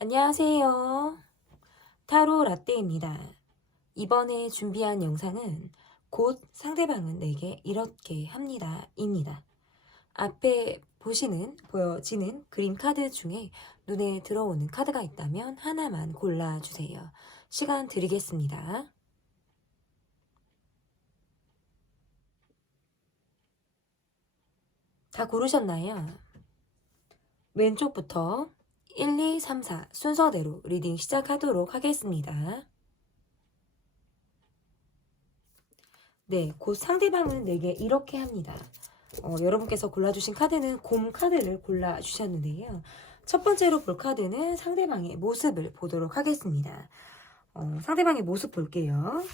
안녕하세요. 타로 라떼입니다. 이번에 준비한 영상은 곧 상대방은 내게 이렇게 합니다 입니다. 앞에 보여지는 그림 카드 중에 눈에 들어오는 카드가 있다면 하나만 골라주세요. 시간 드리겠습니다. 다 고르셨나요? 왼쪽부터 1, 2, 3, 4 순서대로 리딩 시작하도록 하겠습니다. 네, 곧 상대방은 내게 이렇게 합니다. 여러분께서 골라주신 카드는 곰 카드를 골라주셨는데요. 첫 번째로 볼 카드는 상대방의 모습을 보도록 하겠습니다. 상대방의 모습 볼게요.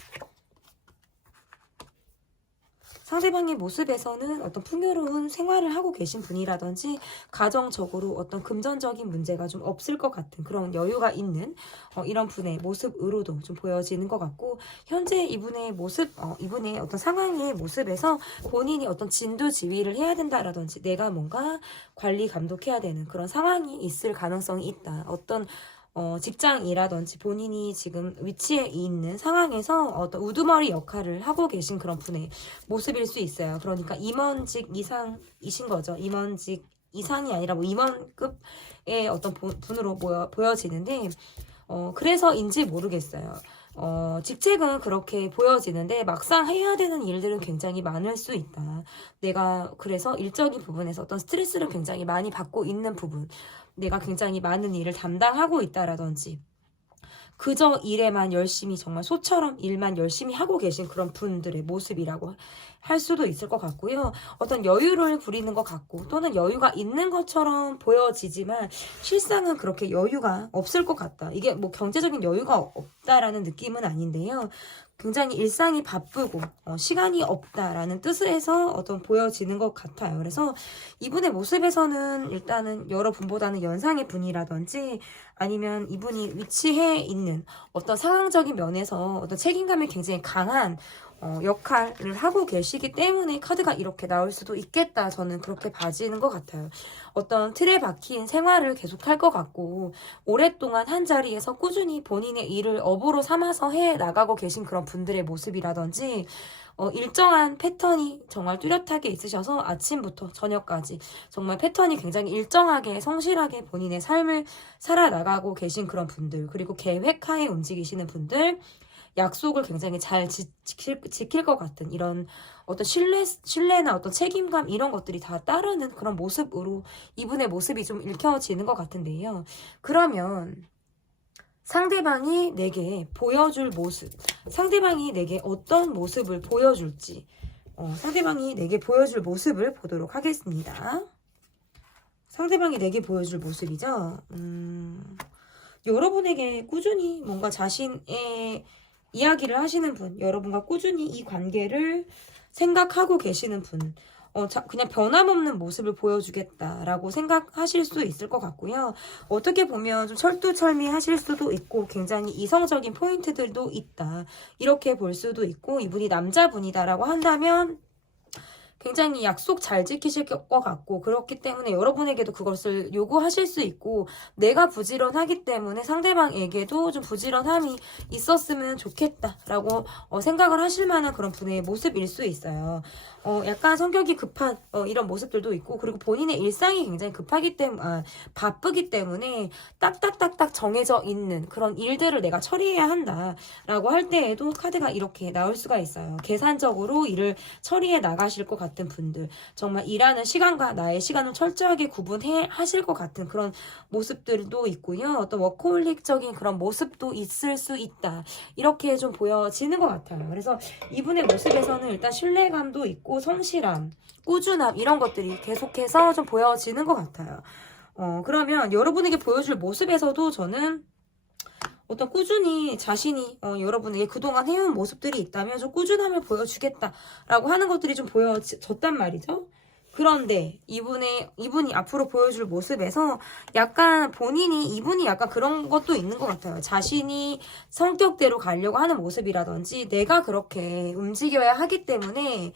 상대방의 모습에서는 어떤 풍요로운 생활을 하고 계신 분이라든지 가정적으로 어떤 금전적인 문제가 좀 없을 것 같은 그런 여유가 있는 이런 분의 모습으로도 좀 보여지는 것 같고, 현재 이분의 모습, 이분의 어떤 상황의 모습에서 본인이 어떤 진두지휘를 해야 된다라든지 내가 뭔가 관리 감독해야 되는 그런 상황이 있을 가능성이 있다. 어떤 직장이라든지 본인이 지금 위치에 있는 상황에서 어떤 우두머리 역할을 하고 계신 그런 분의 모습일 수 있어요. 그러니까 임원직 이상이신 거죠. 임원직 이상이 아니라 뭐 임원급의 어떤 분으로 보여지는데, 그래서인지 모르겠어요. 직책은 그렇게 보여지는데 막상 해야 되는 일들은 굉장히 많을 수 있다. 내가 그래서 일적인 부분에서 어떤 스트레스를 굉장히 많이 받고 있는 부분, 내가 굉장히 많은 일을 담당하고 있다라든지 그저 일에만 열심히 정말 소처럼 일만 열심히 하고 계신 그런 분들의 모습이라고 할 수도 있을 것 같고요. 어떤 여유를 부리는 것 같고 또는 여유가 있는 것처럼 보여지지만 실상은 그렇게 여유가 없을 것 같다. 이게 뭐 경제적인 여유가 없다라는 느낌은 아닌데요. 굉장히 일상이 바쁘고 시간이 없다라는 뜻에서 어떤 보여지는 것 같아요. 그래서 이분의 모습에서는 일단은 여러분보다는 연상의 분이라든지 아니면 이분이 위치해 있는 어떤 상황적인 면에서 어떤 책임감이 굉장히 강한 역할을 하고 계시기 때문에 카드가 이렇게 나올 수도 있겠다. 저는 그렇게 봐지는 것 같아요. 어떤 틀에 박힌 생활을 계속할 것 같고 오랫동안 한 자리에서 꾸준히 본인의 일을 업으로 삼아서 해 나가고 계신 그런 분들의 모습이라든지 일정한 패턴이 정말 뚜렷하게 있으셔서 아침부터 저녁까지 정말 패턴이 굉장히 일정하게 성실하게 본인의 삶을 살아나가고 계신 그런 분들, 그리고 계획하에 움직이시는 분들, 약속을 굉장히 잘 지킬 것 같은 이런 어떤 신뢰나 어떤 책임감 이런 것들이 다 따르는 그런 모습으로 이분의 모습이 좀 읽혀지는 것 같은데요. 그러면 상대방이 내게 보여줄 모습, 상대방이 내게 어떤 모습을 보여줄지, 상대방이 내게 보여줄 모습을 보도록 하겠습니다. 상대방이 내게 보여줄 모습이죠. 여러분에게 꾸준히 뭔가 자신의 이야기를 하시는 분, 여러분과 꾸준히 이 관계를 생각하고 계시는 분, 그냥 변함없는 모습을 보여주겠다라고 생각하실 수 있을 것 같고요. 어떻게 보면 좀 철두철미하실 수도 있고 굉장히 이성적인 포인트들도 있다. 이렇게 볼 수도 있고, 이분이 남자분이다라고 한다면 굉장히 약속 잘 지키실 것 같고, 그렇기 때문에 여러분에게도 그것을 요구하실 수 있고, 내가 부지런하기 때문에 상대방에게도 좀 부지런함이 있었으면 좋겠다라고 생각을 하실 만한 그런 분의 모습일 수 있어요. 약간 성격이 급한 이런 모습들도 있고, 그리고 본인의 일상이 굉장히 바쁘기 때문에 딱딱딱딱 정해져 있는 그런 일들을 내가 처리해야 한다라고 할 때에도 카드가 이렇게 나올 수가 있어요. 계산적으로 일을 처리해 나가실 것 같은 분들, 정말 일하는 시간과 나의 시간을 철저하게 구분해 하실 것 같은 그런 모습들도 있고요. 어떤 워커홀릭적인 그런 모습도 있을 수 있다. 이렇게 좀 보여지는 것 같아요. 그래서 이분의 모습에서는 일단 신뢰감도 있고 성실함, 꾸준함 이런 것들이 계속해서 좀 보여지는 것 같아요. 그러면 여러분에게 보여줄 모습에서도 저는 어떤 꾸준히 자신이 여러분에게 그동안 해온 모습들이 있다면 좀 꾸준함을 보여주겠다라고 하는 것들이 좀 보여졌단 말이죠. 그런데 이분이 앞으로 보여줄 모습에서 이분이 약간 그런 것도 있는 것 같아요. 자신이 성격대로 가려고 하는 모습이라든지 내가 그렇게 움직여야 하기 때문에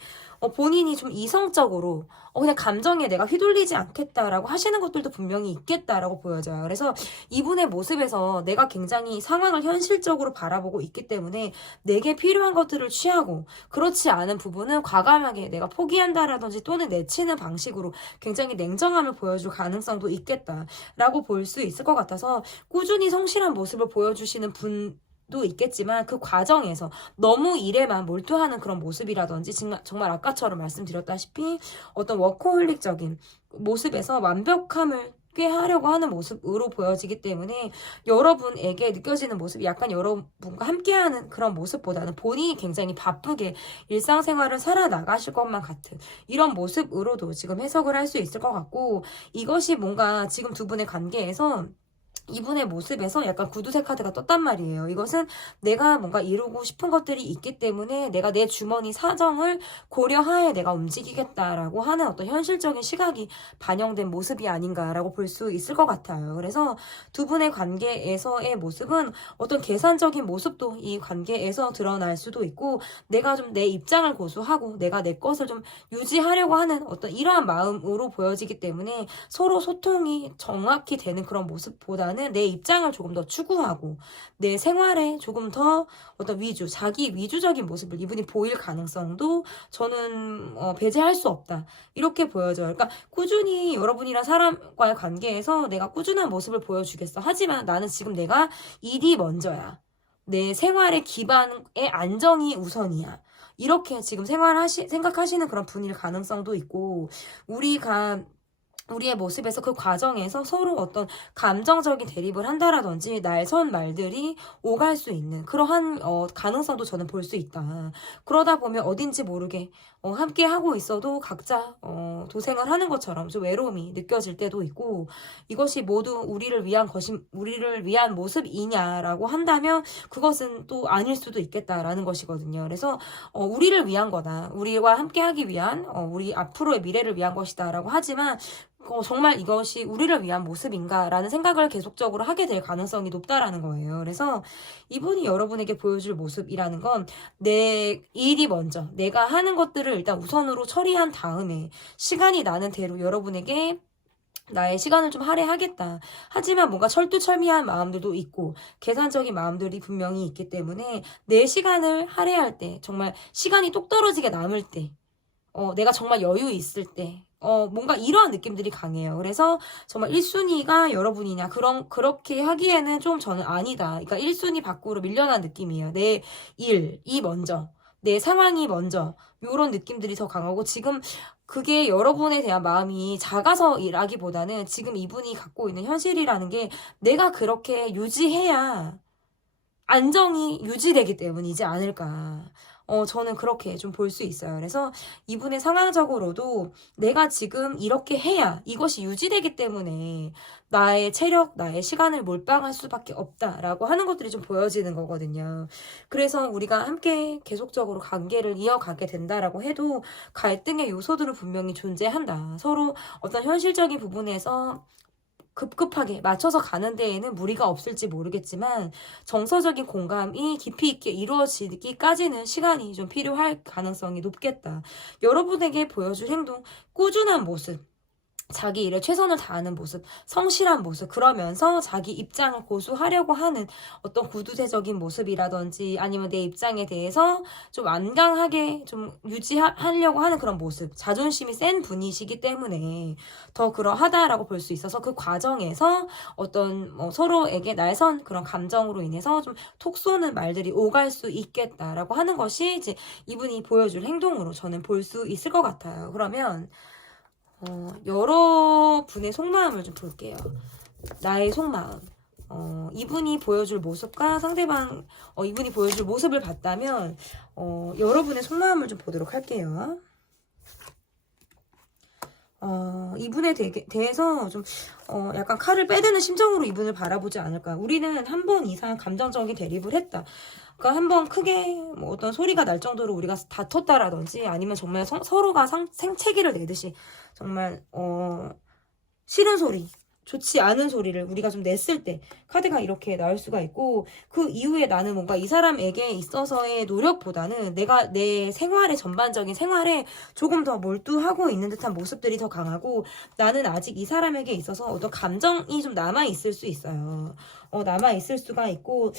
본인이 좀 이성적으로 그냥 감정에 내가 휘둘리지 않겠다라고 하시는 것들도 분명히 있겠다라고 보여져요. 그래서 이분의 모습에서 내가 굉장히 상황을 현실적으로 바라보고 있기 때문에 내게 필요한 것들을 취하고 그렇지 않은 부분은 과감하게 내가 포기한다라든지 또는 내치는 방식으로 굉장히 냉정함을 보여줄 가능성도 있겠다라고 볼 수 있을 것 같아서 꾸준히 성실한 모습을 보여주시는 분도 있겠지만 그 과정에서 너무 일에만 몰두하는 그런 모습이라든지 정말 아까처럼 말씀드렸다시피 어떤 워커홀릭적인 모습에서 완벽함을 꾀하려고 하는 모습으로 보여지기 때문에 여러분에게 느껴지는 모습이 약간 여러분과 함께하는 그런 모습보다는 본인이 굉장히 바쁘게 일상생활을 살아나가실 것만 같은 이런 모습으로도 지금 해석을 할 수 있을 것 같고 이것이 뭔가 지금 두 분의 관계에서 이분의 모습에서 약간 구두쇠 카드가 떴단 말이에요. 이것은 내가 뭔가 이루고 싶은 것들이 있기 때문에 내가 내 주머니 사정을 고려하에 내가 움직이겠다라고 하는 어떤 현실적인 시각이 반영된 모습이 아닌가라고 볼 수 있을 것 같아요. 그래서 두 분의 관계에서의 모습은 어떤 계산적인 모습도 이 관계에서 드러날 수도 있고 내가 좀 내 입장을 고수하고 내가 내 것을 좀 유지하려고 하는 어떤 이러한 마음으로 보여지기 때문에 서로 소통이 정확히 되는 그런 모습보다는 내 입장을 조금 더 추구하고 내 생활에 조금 더 어떤 자기 위주적인 모습을 이분이 보일 가능성도 저는 배제할 수 없다. 이렇게 보여져요. 그러니까 꾸준히 여러분이랑 사람과의 관계에서 내가 꾸준한 모습을 보여주겠어. 하지만 나는 지금 내가 일이 먼저야. 내 생활의 기반의 안정이 우선이야. 이렇게 지금 생각하시는 그런 분일 가능성도 있고 우리의 모습에서 그 과정에서 서로 어떤 감정적인 대립을 한다라든지 날선 말들이 오갈 수 있는 그러한 가능성도 저는 볼 수 있다. 그러다 보면 어딘지 모르게 함께 하고 있어도 각자 도생을 하는 것처럼 좀 외로움이 느껴질 때도 있고 이것이 모두 우리를 위한 모습이냐라고 한다면 그것은 또 아닐 수도 있겠다라는 것이거든요. 그래서 우리를 위한 거다. 우리와 함께하기 위한 우리 앞으로의 미래를 위한 것이다라고 하지만 정말 이것이 우리를 위한 모습인가라는 생각을 계속적으로 하게 될 가능성이 높다라는 거예요. 그래서 이분이 여러분에게 보여줄 모습이라는 건 내 일이 먼저 내가 하는 것들을 일단 우선으로 처리한 다음에 시간이 나는 대로 여러분에게 나의 시간을 좀 할애하겠다. 하지만 뭔가 철두철미한 마음들도 있고 계산적인 마음들이 분명히 있기 때문에 내 시간을 할애할 때 정말 시간이 똑 떨어지게 남을 때 내가 정말 여유 있을 때 뭔가 이러한 느낌들이 강해요. 그래서 정말 1순위가 여러분이냐 그렇게 하기에는 좀 저는 아니다. 그러니까 1순위 밖으로 밀려난 느낌이에요. 내 일이 먼저 내 상황이 먼저 이런 느낌들이 더 강하고 지금 그게 여러분에 대한 마음이 작아서라기보다는 지금 이분이 갖고 있는 현실이라는 게 내가 그렇게 유지해야 안정이 유지되기 때문이지 않을까. 저는 그렇게 좀 볼 수 있어요. 그래서 이분의 상황적으로도 내가 지금 이렇게 해야 이것이 유지되기 때문에 나의 체력, 나의 시간을 몰빵할 수밖에 없다라고 하는 것들이 좀 보여지는 거거든요. 그래서 우리가 함께 계속적으로 관계를 이어가게 된다라고 해도 갈등의 요소들은 분명히 존재한다. 서로 어떤 현실적인 부분에서 급급하게 맞춰서 가는 데에는 무리가 없을지 모르겠지만 정서적인 공감이 깊이 있게 이루어지기까지는 시간이 좀 필요할 가능성이 높겠다. 여러분에게 보여줄 행동, 꾸준한 모습, 자기 일에 최선을 다하는 모습, 성실한 모습, 그러면서 자기 입장을 고수하려고 하는 어떤 구두쇠적인 모습이라든지 아니면 내 입장에 대해서 좀 완강하게 좀 유지하려고 하는 그런 모습, 자존심이 센 분이시기 때문에 더 그러하다라고 볼 수 있어서 그 과정에서 어떤 서로에게 날선 그런 감정으로 인해서 좀 톡 쏘는 말들이 오갈 수 있겠다라고 하는 것이 이제 이분이 보여줄 행동으로 저는 볼 수 있을 것 같아요. 그러면 여러분의 속마음을 좀 볼게요. 나의 속마음. 이분이 보여줄 모습과 이분이 보여줄 모습을 봤다면, 여러분의 속마음을 좀 보도록 할게요. 이분에 대해서 좀, 약간 칼을 빼드는 심정으로 이분을 바라보지 않을까. 우리는 한 번 이상 감정적인 대립을 했다. 그러니까 한 번 크게 어떤 소리가 날 정도로 우리가 다퉜다라든지 아니면 정말 서로가 생채기를 내듯이 정말 싫은 소리 좋지 않은 소리를 우리가 좀 냈을 때 카드가 이렇게 나올 수가 있고, 그 이후에 나는 뭔가 이 사람에게 있어서의 노력보다는 내가 내 생활의 전반적인 생활에 조금 더 몰두하고 있는 듯한 모습들이 더 강하고, 나는 아직 이 사람에게 있어서 어떤 감정이 좀 남아있을 수 있어요. 남아있을 수가 있고,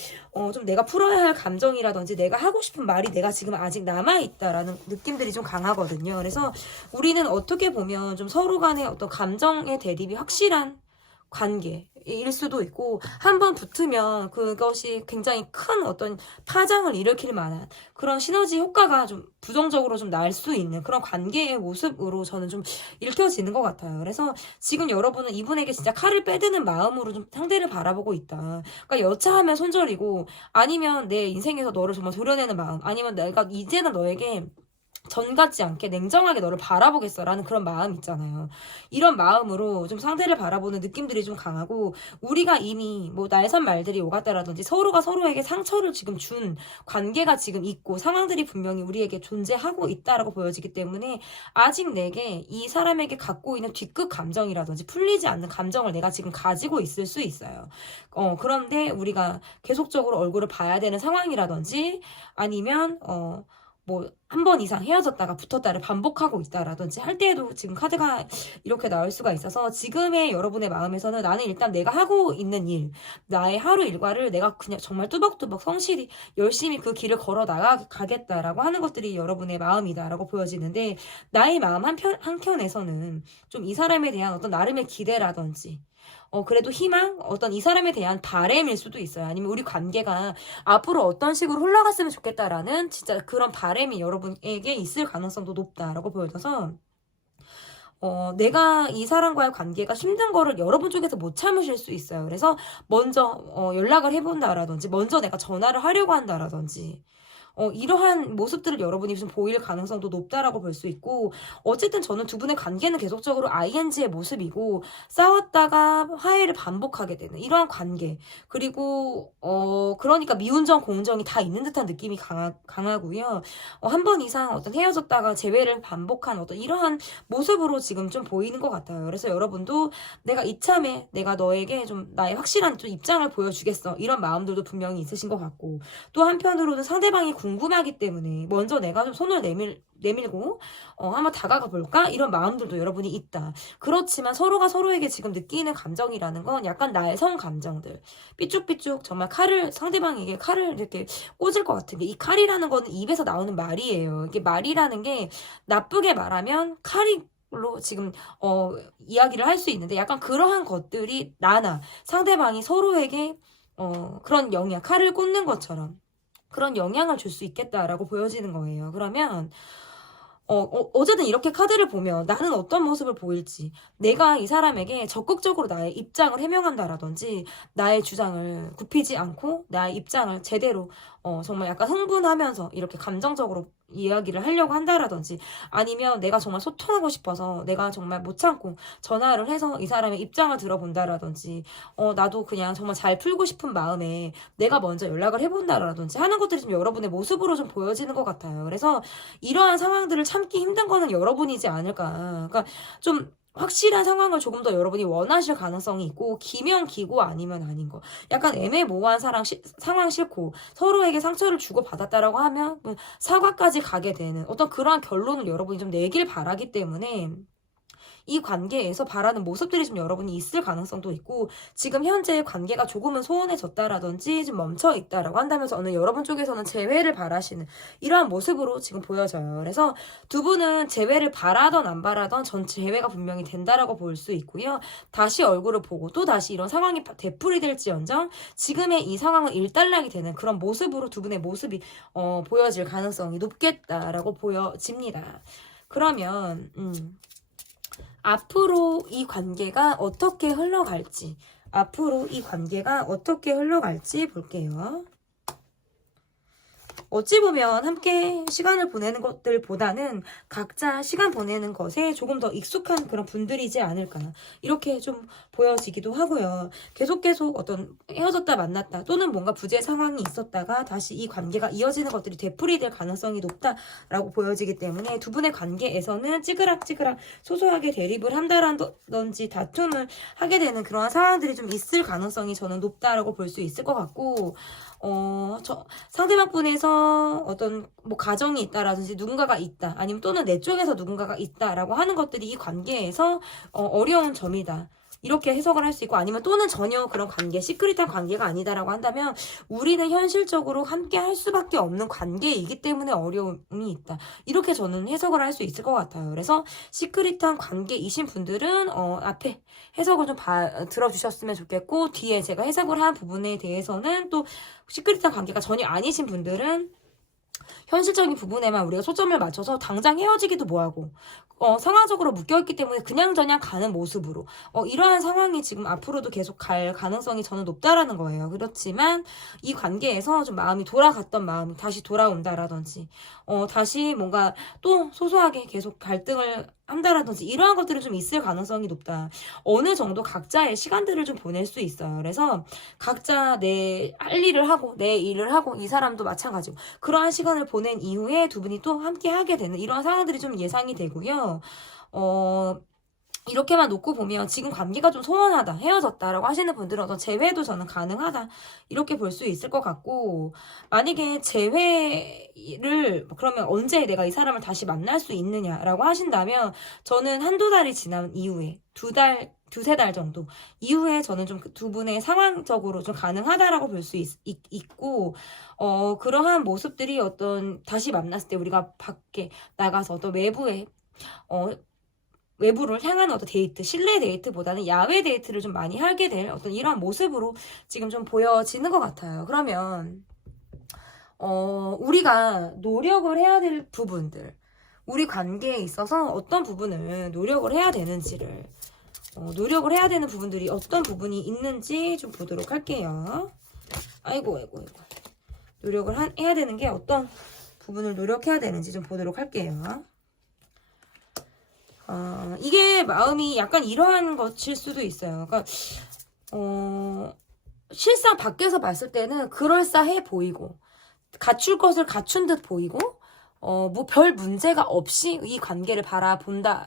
좀 내가 풀어야 할 감정이라든지 내가 하고 싶은 말이 내가 지금 아직 남아있다라는 느낌들이 좀 강하거든요. 그래서 우리는 어떻게 보면 좀 서로 간의 어떤 감정의 대립이 확실한 관계일 수도 있고, 한번 붙으면 그것이 굉장히 큰 어떤 파장을 일으킬 만한 그런 시너지 효과가 좀 부정적으로 좀 날 수 있는 그런 관계의 모습으로 저는 좀 읽혀지는 것 같아요. 그래서 지금 여러분은 이분에게 진짜 칼을 빼드는 마음으로 좀 상대를 바라보고 있다. 그러니까 여차하면 손절이고, 아니면 내 인생에서 너를 정말 도려내는 마음, 아니면 내가 이제는 너에게 전 같지 않게 냉정하게 너를 바라보겠어 라는 그런 마음 있잖아요. 이런 마음으로 좀 상대를 바라보는 느낌들이 좀 강하고, 우리가 이미 뭐 날선 말들이 오갔다라든지 서로가 서로에게 상처를 지금 준 관계가 지금 있고 상황들이 분명히 우리에게 존재하고 있다라고 보여지기 때문에, 아직 내게 이 사람에게 갖고 있는 뒤끝 감정이라든지 풀리지 않는 감정을 내가 지금 가지고 있을 수 있어요. 그런데 우리가 계속적으로 얼굴을 봐야 되는 상황이라든지, 아니면 뭐 한 번 이상 헤어졌다가 붙었다를 반복하고 있다라든지 할 때에도 지금 카드가 이렇게 나올 수가 있어서, 지금의 여러분의 마음에서는 나는 일단 내가 하고 있는 일, 나의 하루 일과를 내가 그냥 정말 뚜벅뚜벅 성실히 열심히 그 길을 걸어 나가겠다라고 하는 것들이 여러분의 마음이다라고 보여지는데, 나의 마음 한켠에서는 좀 이 사람에 대한 어떤 나름의 기대라든지, 그래도 희망? 어떤 이 사람에 대한 바램일 수도 있어요. 아니면 우리 관계가 앞으로 어떤 식으로 흘러갔으면 좋겠다라는 진짜 그런 바램이 여러분에게 있을 가능성도 높다라고 보여져서, 내가 이 사람과의 관계가 힘든 거를 여러분 쪽에서 못 참으실 수 있어요. 그래서 먼저 연락을 해본다라든지, 먼저 내가 전화를 하려고 한다라든지, 이러한 모습들을 여러분이 좀 보일 가능성도 높다라고 볼 수 있고, 어쨌든 저는 두 분의 관계는 계속적으로 ING의 모습이고, 싸웠다가 화해를 반복하게 되는 이러한 관계, 그리고 그러니까 미운정 공정이 다 있는 듯한 느낌이 강하고요. 한 번 이상 어떤 헤어졌다가 재회를 반복한 어떤 이러한 모습으로 지금 좀 보이는 것 같아요. 그래서 여러분도 내가 이참에 내가 너에게 좀 나의 확실한 좀 입장을 보여주겠어, 이런 마음들도 분명히 있으신 것 같고, 또 한편으로는 상대방이 궁금하기 때문에 먼저 내가 좀 손을 내밀고 한번 다가가 볼까? 이런 마음들도 여러분이 있다. 그렇지만 서로가 서로에게 지금 느끼는 감정이라는 건 약간 날성 감정들, 삐쭉삐쭉 정말 상대방에게 칼을 이렇게 꽂을 것 같은 게, 이 칼이라는 거는 입에서 나오는 말이에요. 이게 말이라는 게 나쁘게 말하면 칼이 로 지금 이야기를 할 수 있는데, 약간 그러한 것들이 상대방이 서로에게 그런 영향, 칼을 꽂는 것처럼 그런 영향을 줄 수 있겠다라고 보여지는 거예요. 그러면 어쨌든 이렇게 카드를 보면 나는 어떤 모습을 보일지, 내가 이 사람에게 적극적으로 나의 입장을 해명한다라든지, 나의 주장을 굽히지 않고 나의 입장을 제대로 정말 약간 흥분하면서 이렇게 감정적으로 이야기를 하려고 한다라든지, 아니면 내가 정말 소통하고 싶어서 내가 정말 못 참고 전화를 해서 이 사람의 입장을 들어본다라든지, 나도 그냥 정말 잘 풀고 싶은 마음에 내가 먼저 연락을 해본다라든지 하는 것들이 좀 여러분의 모습으로 좀 보여지는 것 같아요. 그래서 이러한 상황들을 참기 힘든 거는 여러분이지 않을까. 그러니까 좀 확실한 상황을 조금 더 여러분이 원하실 가능성이 있고, 기면 기고 아니면 아닌 거, 약간 애매모호한 상황 싫고 서로에게 상처를 주고받았다라고 하면 사과까지 가게 되는 어떤 그러한 결론을 여러분이 좀 내길 바라기 때문에, 이 관계에서 바라는 모습들이 좀 여러분이 있을 가능성도 있고, 지금 현재 관계가 조금은 소원해졌다라든지 좀 멈춰있다라고 한다면 저는 여러분 쪽에서는 재회를 바라시는 이러한 모습으로 지금 보여져요. 그래서 두 분은 재회를 바라던 안 바라던 전 재회가 분명히 된다라고 볼 수 있고요. 다시 얼굴을 보고 또 다시 이런 상황이 되풀이될지언정 지금의 이 상황은 일단락이 되는 그런 모습으로 두 분의 모습이 보여질 가능성이 높겠다라고 보여집니다. 그러면 앞으로 이 관계가 어떻게 흘러갈지 볼게요. 어찌 보면 함께 시간을 보내는 것들보다는 각자 시간 보내는 것에 조금 더 익숙한 그런 분들이지 않을까 이렇게 좀 보여지기도 하고요. 계속 어떤 헤어졌다 만났다 또는 뭔가 부재 상황이 있었다가 다시 이 관계가 이어지는 것들이 되풀이될 가능성이 높다라고 보여지기 때문에 두 분의 관계에서는 찌그락찌그락 소소하게 대립을 한다든지 다툼을 하게 되는 그러한 상황들이 좀 있을 가능성이 저는 높다라고 볼 수 있을 것 같고 상대방 분에서 어떤 뭐 가정이 있다라든지 누군가가 있다 아니면 또는 내 쪽에서 누군가가 있다라고 하는 것들이 이 관계에서 어려운 점이다. 이렇게 해석을 할 수 있고 아니면 또는 전혀 그런 관계, 시크릿한 관계가 아니다라고 한다면 우리는 현실적으로 함께 할 수밖에 없는 관계이기 때문에 어려움이 있다. 이렇게 저는 해석을 할 수 있을 것 같아요. 그래서 시크릿한 관계이신 분들은 앞에 해석을 좀 들어주셨으면 좋겠고 뒤에 제가 해석을 한 부분에 대해서는 또 시크릿한 관계가 전혀 아니신 분들은 현실적인 부분에만 우리가 초점을 맞춰서 당장 헤어지기도 뭐하고 상황적으로 묶여있기 때문에 그냥저냥 가는 모습으로 이러한 상황이 지금 앞으로도 계속 갈 가능성이 저는 높다라는 거예요. 그렇지만 이 관계에서 좀 마음이 돌아갔던 마음이 다시 돌아온다라든지 다시 뭔가 또 소소하게 계속 갈등을 한다라든지 이러한 것들이 좀 있을 가능성이 높다. 어느 정도 각자의 시간들을 좀 보낼 수 있어요. 그래서 각자 내 할 일을 하고 내 일을 하고 이 사람도 마찬가지고 그러한 시간을 보낸 이후에 두 분이 또 함께 하게 되는 이러한 상황들이 좀 예상이 되고요. 이렇게만 놓고 보면 지금 관계가 좀 소원하다, 헤어졌다라고 하시는 분들은 어떤 재회도 저는 가능하다 이렇게 볼 수 있을 것 같고 만약에 재회를 그러면 언제 내가 이 사람을 다시 만날 수 있느냐라고 하신다면 저는 한두 달이 지난 이후에 두세 달 정도 이후에 저는 좀 두 분의 상황적으로 좀 가능하다라고 볼 수 있고 그러한 모습들이 어떤 다시 만났을 때 우리가 밖에 나가서 어떤 외부를 향하는 어떤 데이트, 실내 데이트보다는 야외 데이트를 좀 많이 하게 될 어떤 이런 모습으로 지금 좀 보여지는 것 같아요. 그러면 우리가 노력을 해야 될 부분들, 우리 관계에 있어서 어떤 부분을 노력을 해야 되는지를 노력을 해야 되는 부분들이 어떤 부분이 있는지 좀 보도록 할게요. 아이고. 노력을 해야 되는 게 어떤 부분을 노력해야 되는지 좀 보도록 할게요. 이게 마음이 약간 이러한 것일 수도 있어요. 그러니까, 실상 밖에서 봤을 때는 그럴싸해 보이고, 갖출 것을 갖춘 듯 보이고, 뭐 별 문제가 없이 이 관계를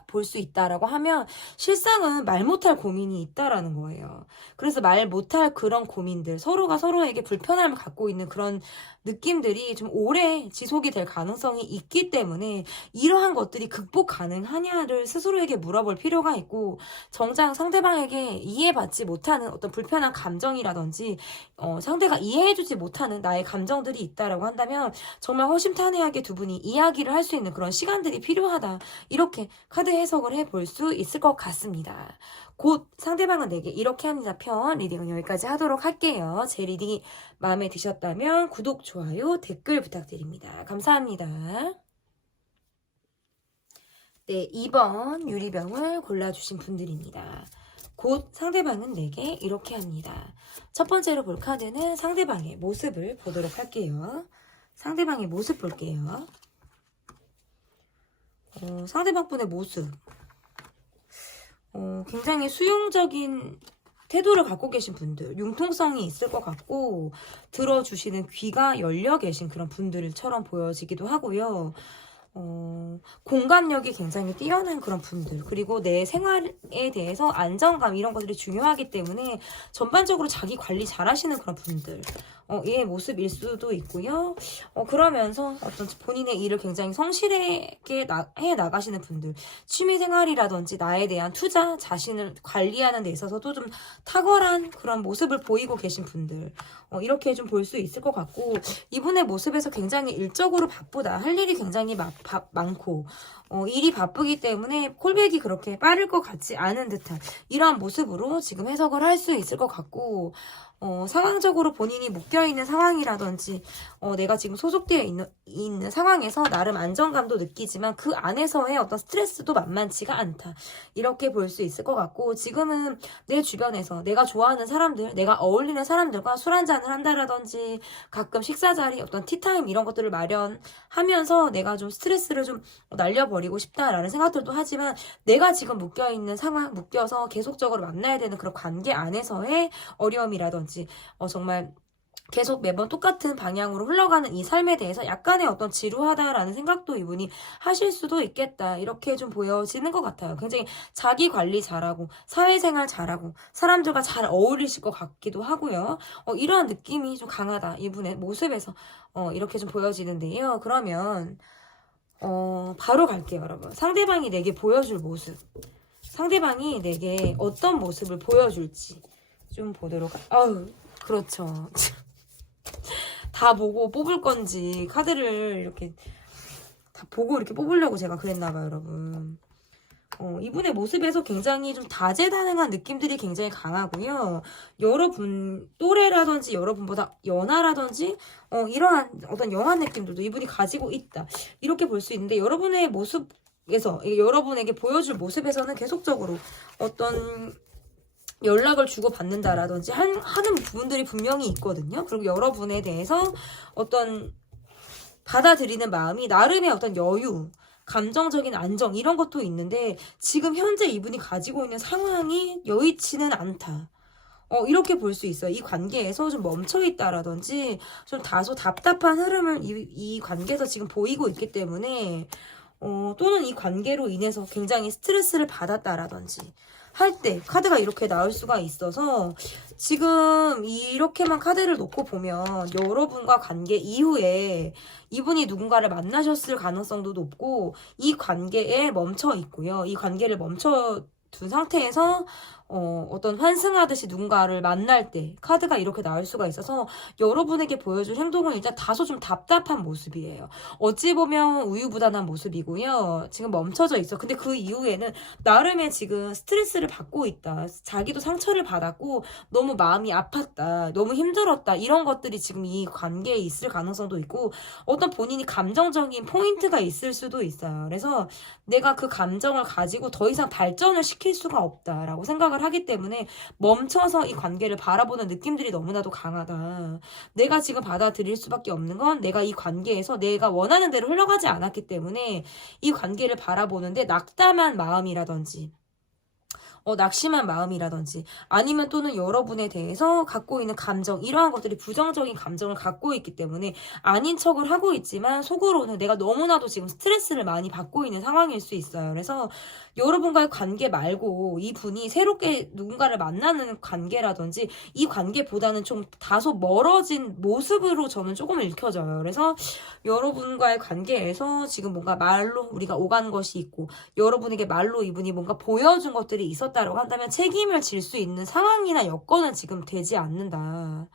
볼 수 있다라고 하면 실상은 말 못할 고민이 있다라는 거예요. 그래서 말 못할 그런 고민들, 서로가 서로에게 불편함을 갖고 있는 그런 느낌들이 좀 오래 지속이 될 가능성이 있기 때문에 이러한 것들이 극복 가능하냐를 스스로에게 물어볼 필요가 있고 정작 상대방에게 이해받지 못하는 어떤 불편한 감정이라든지 상대가 이해해주지 못하는 나의 감정들이 있다라고 한다면 정말 허심탄회하게 두 분이 이야기를 할 수 있는 그런 시간들이 필요하다. 이렇게 카드 해석을 해볼 수 있을 것 같습니다. 곧 상대방은 내게 이렇게 합니다. 편 리딩은 여기까지 하도록 할게요. 제 리딩이 마음에 드셨다면 구독, 좋아요, 댓글 부탁드립니다. 감사합니다. 네, 2번 유리병을 골라주신 분들입니다. 곧 상대방은 내게 이렇게 합니다. 첫 번째로 볼 카드는 상대방의 모습을 보도록 할게요. 상대방의 모습 볼게요. 상대방 분의 모습. 굉장히 수용적인 태도를 갖고 계신 분들, 융통성이 있을 것 같고 들어주시는 귀가 열려 계신 그런 분들처럼 보여지기도 하고요. 공감력이 굉장히 뛰어난 그런 분들, 그리고 내 생활에 대해서 안정감 이런 것들이 중요하기 때문에 전반적으로 자기 관리 잘 하시는 그런 분들 의 모습일 수도 있고요. 그러면서 어떤 본인의 일을 굉장히 성실하게 해 나가시는 분들, 취미생활이라든지 나에 대한 투자, 자신을 관리하는 데 있어서도 좀 탁월한 그런 모습을 보이고 계신 분들, 이렇게 좀 볼 수 있을 것 같고 이분의 모습에서 굉장히 일적으로 바쁘다, 할 일이 굉장히 많고 일이 바쁘기 때문에 콜백이 그렇게 빠를 것 같지 않은 듯한 이러한 모습으로 지금 해석을 할 수 있을 것 같고 상황적으로 본인이 묶여있는 상황이라든지, 내가 지금 소속되어 있는 상황에서 나름 안정감도 느끼지만 그 안에서의 어떤 스트레스도 만만치가 않다. 이렇게 볼 수 있을 것 같고, 지금은 내 주변에서 내가 좋아하는 사람들, 내가 어울리는 사람들과 술 한잔을 한다라든지, 가끔 식사 자리, 어떤 티타임 이런 것들을 마련하면서 내가 좀 스트레스를 좀 날려버리고 싶다라는 생각들도 하지만, 내가 지금 묶여있는 상황, 묶여서 계속적으로 만나야 되는 그런 관계 안에서의 어려움이라든지, 정말 계속 매번 똑같은 방향으로 흘러가는 이 삶에 대해서 약간의 어떤 지루하다라는 생각도 이분이 하실 수도 있겠다. 이렇게 좀 보여지는 것 같아요. 굉장히 자기 관리 잘하고 사회생활 잘하고 사람들과 잘 어울리실 것 같기도 하고요. 이러한 느낌이 좀 강하다. 이분의 모습에서 이렇게 좀 보여지는데요. 그러면 바로 갈게요, 여러분. 상대방이 내게 보여줄 모습. 상대방이 내게 어떤 모습을 보여줄지 좀 보도록 그렇죠. 다 보고 뽑을 건지 카드를 이렇게 다 보고 이렇게 뽑으려고 제가 그랬나봐요, 여러분. 이분의 모습에서 굉장히 좀 다재다능한 느낌들이 굉장히 강하고요. 여러분 또래라든지 여러분보다 연하라든지 이러한 어떤 영한 느낌들도 이분이 가지고 있다. 이렇게 볼 수 있는데, 여러분의 모습에서 여러분에게 보여줄 모습에서는 계속적으로 어떤 연락을 주고받는다라든지 하는 부분들이 분명히 있거든요. 그리고 여러분에 대해서 어떤 받아들이는 마음이 나름의 어떤 여유, 감정적인 안정 이런 것도 있는데, 지금 현재 이분이 가지고 있는 상황이 여의치는 않다. 이렇게 볼 수 있어요. 이 관계에서 좀 멈춰있다라든지 좀 다소 답답한 흐름을 이 관계에서 지금 보이고 있기 때문에, 또는 이 관계로 인해서 굉장히 스트레스를 받았다라든지 할 때 카드가 이렇게 나올 수가 있어서, 지금 이렇게만 카드를 놓고 보면 여러분과 관계 이후에 이분이 누군가를 만나셨을 가능성도 높고, 이 관계에 멈춰 있고요. 이 관계를 멈춰 둔 상태에서 어떤 환승하듯이 누군가를 만날 때 카드가 이렇게 나올 수가 있어서, 여러분에게 보여줄 행동은 일단 다소 좀 답답한 모습이에요. 어찌 보면 우유부단한 모습이고요. 지금 멈춰져 있어. 근데 그 이후에는 나름의 지금 스트레스를 받고 있다. 자기도 상처를 받았고 너무 마음이 아팠다. 너무 힘들었다. 이런 것들이 지금 이 관계에 있을 가능성도 있고, 어떤 본인이 감정적인 포인트가 있을 수도 있어요. 그래서 내가 그 감정을 가지고 더 이상 발전을 시킬 수가 없다라고 생각을 하기 때문에 멈춰서 이 관계를 바라보는 느낌들이 너무나도 강하다. 내가 지금 받아들일 수밖에 없는 건, 내가 이 관계에서 내가 원하는 대로 흘러가지 않았기 때문에 이 관계를 바라보는데 낙담한 마음이라든지 낙심한 마음이라든지, 아니면 또는 여러분에 대해서 갖고 있는 감정, 이러한 것들이 부정적인 감정을 갖고 있기 때문에 아닌 척을 하고 있지만 속으로는 내가 너무나도 지금 스트레스를 많이 받고 있는 상황일 수 있어요. 그래서 여러분과의 관계 말고 이분이 새롭게 누군가를 만나는 관계라든지 이 관계보다는 좀 다소 멀어진 모습으로 저는 조금 읽혀져요. 그래서 여러분과의 관계에서 지금 뭔가 말로 우리가 오간 것이 있고, 여러분에게 말로 이분이 뭔가 보여준 것들이 있었다라고 한다면 책임을 질 수 있는 상황이나 여건은 지금 되지 않는다.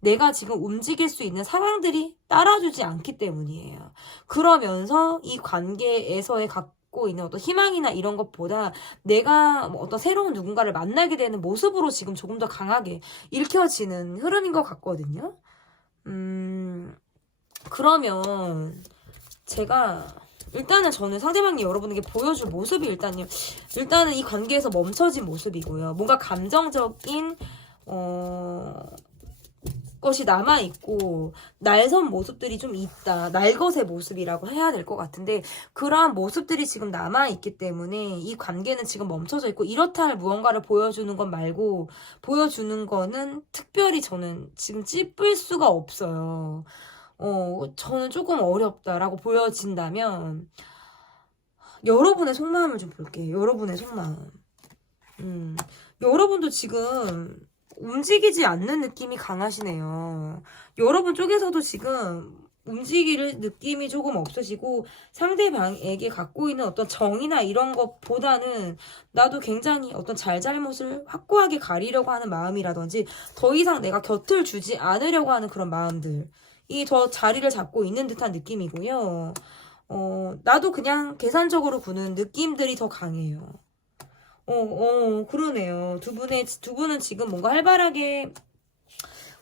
내가 지금 움직일 수 있는 상황들이 따라주지 않기 때문이에요. 그러면서 이 관계에서의 갖고 있는 어떤 희망이나 이런 것보다 내가 어떤 새로운 누군가를 만나게 되는 모습으로 지금 조금 더 강하게 읽혀지는 흐름인 것 같거든요. 그러면 제가 일단은 저는 상대방이 여러분에게 보여줄 모습이 일단은 이 관계에서 멈춰진 모습이고요. 뭔가 감정적인 것이 남아있고 날선 모습들이 좀 있다. 날것의 모습이라고 해야 될 것 같은데, 그러한 모습들이 지금 남아있기 때문에 이 관계는 지금 멈춰져 있고, 이렇다 할 무언가를 보여주는 것 말고 보여주는 거는 특별히 저는 지금 찝을 수가 없어요. 저는 조금 어렵다라고 보여진다면 여러분의 속마음을 좀 볼게요. 여러분의 속마음. 여러분도 지금 움직이지 않는 느낌이 강하시네요. 여러분 쪽에서도 지금 움직일 느낌이 조금 없으시고, 상대방에게 갖고 있는 어떤 정이나 이런 것보다는 나도 굉장히 어떤 잘잘못을 확고하게 가리려고 하는 마음이라든지, 더 이상 내가 곁을 주지 않으려고 하는 그런 마음들, 이 더 자리를 잡고 있는 듯한 느낌이고요. 나도 그냥 계산적으로 구는 느낌들이 더 강해요. 그러네요. 두 분은 지금 뭔가 활발하게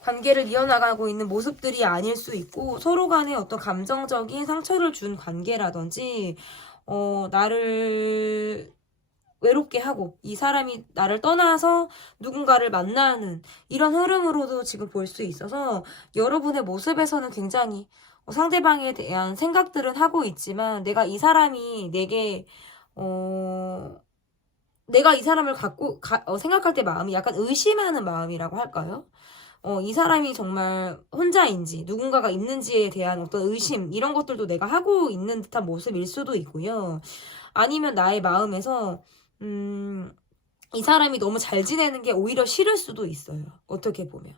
관계를 이어나가고 있는 모습들이 아닐 수 있고, 서로 간에 어떤 감정적인 상처를 준 관계라든지 나를 외롭게 하고 이 사람이 나를 떠나서 누군가를 만나는 이런 흐름으로도 지금 볼 수 있어서, 여러분의 모습에서는 굉장히 상대방에 대한 생각들은 하고 있지만, 내가 이 사람이 내가 이 사람을 생각할 때 마음이 약간 의심하는 마음이라고 할까요? 이 사람이 정말 혼자인지 누군가가 있는지에 대한 어떤 의심, 이런 것들도 내가 하고 있는 듯한 모습일 수도 있고요. 아니면 나의 마음에서 이 사람이 너무 잘 지내는 게 오히려 싫을 수도 있어요. 어떻게 보면.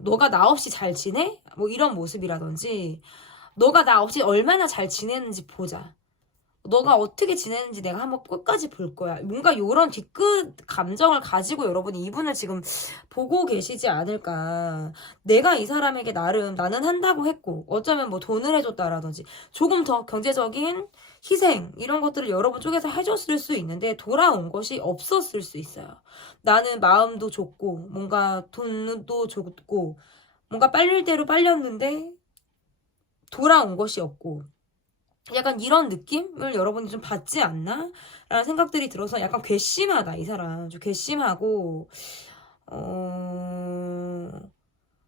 너가 나 없이 잘 지내? 뭐 이런 모습이라든지, 너가 나 없이 얼마나 잘 지내는지 보자. 너가 어떻게 지내는지 내가 한번 끝까지 볼 거야. 뭔가 이런 뒤끝 감정을 가지고 여러분이 이분을 지금 보고 계시지 않을까. 내가 이 사람에게 나름 나는 한다고 했고, 어쩌면 뭐 돈을 해줬다라든지 조금 더 경제적인 희생 이런 것들을 여러분 쪽에서 해줬을 수 있는데 돌아온 것이 없었을 수 있어요. 나는 마음도 줬고 뭔가 돈도 줬고 뭔가 빨릴 대로 빨렸는데 돌아온 것이 없고, 약간 이런 느낌을 여러분이 좀 받지 않나? 라는 생각들이 들어서 약간 괘씸하다, 이 사람. 좀 괘씸하고,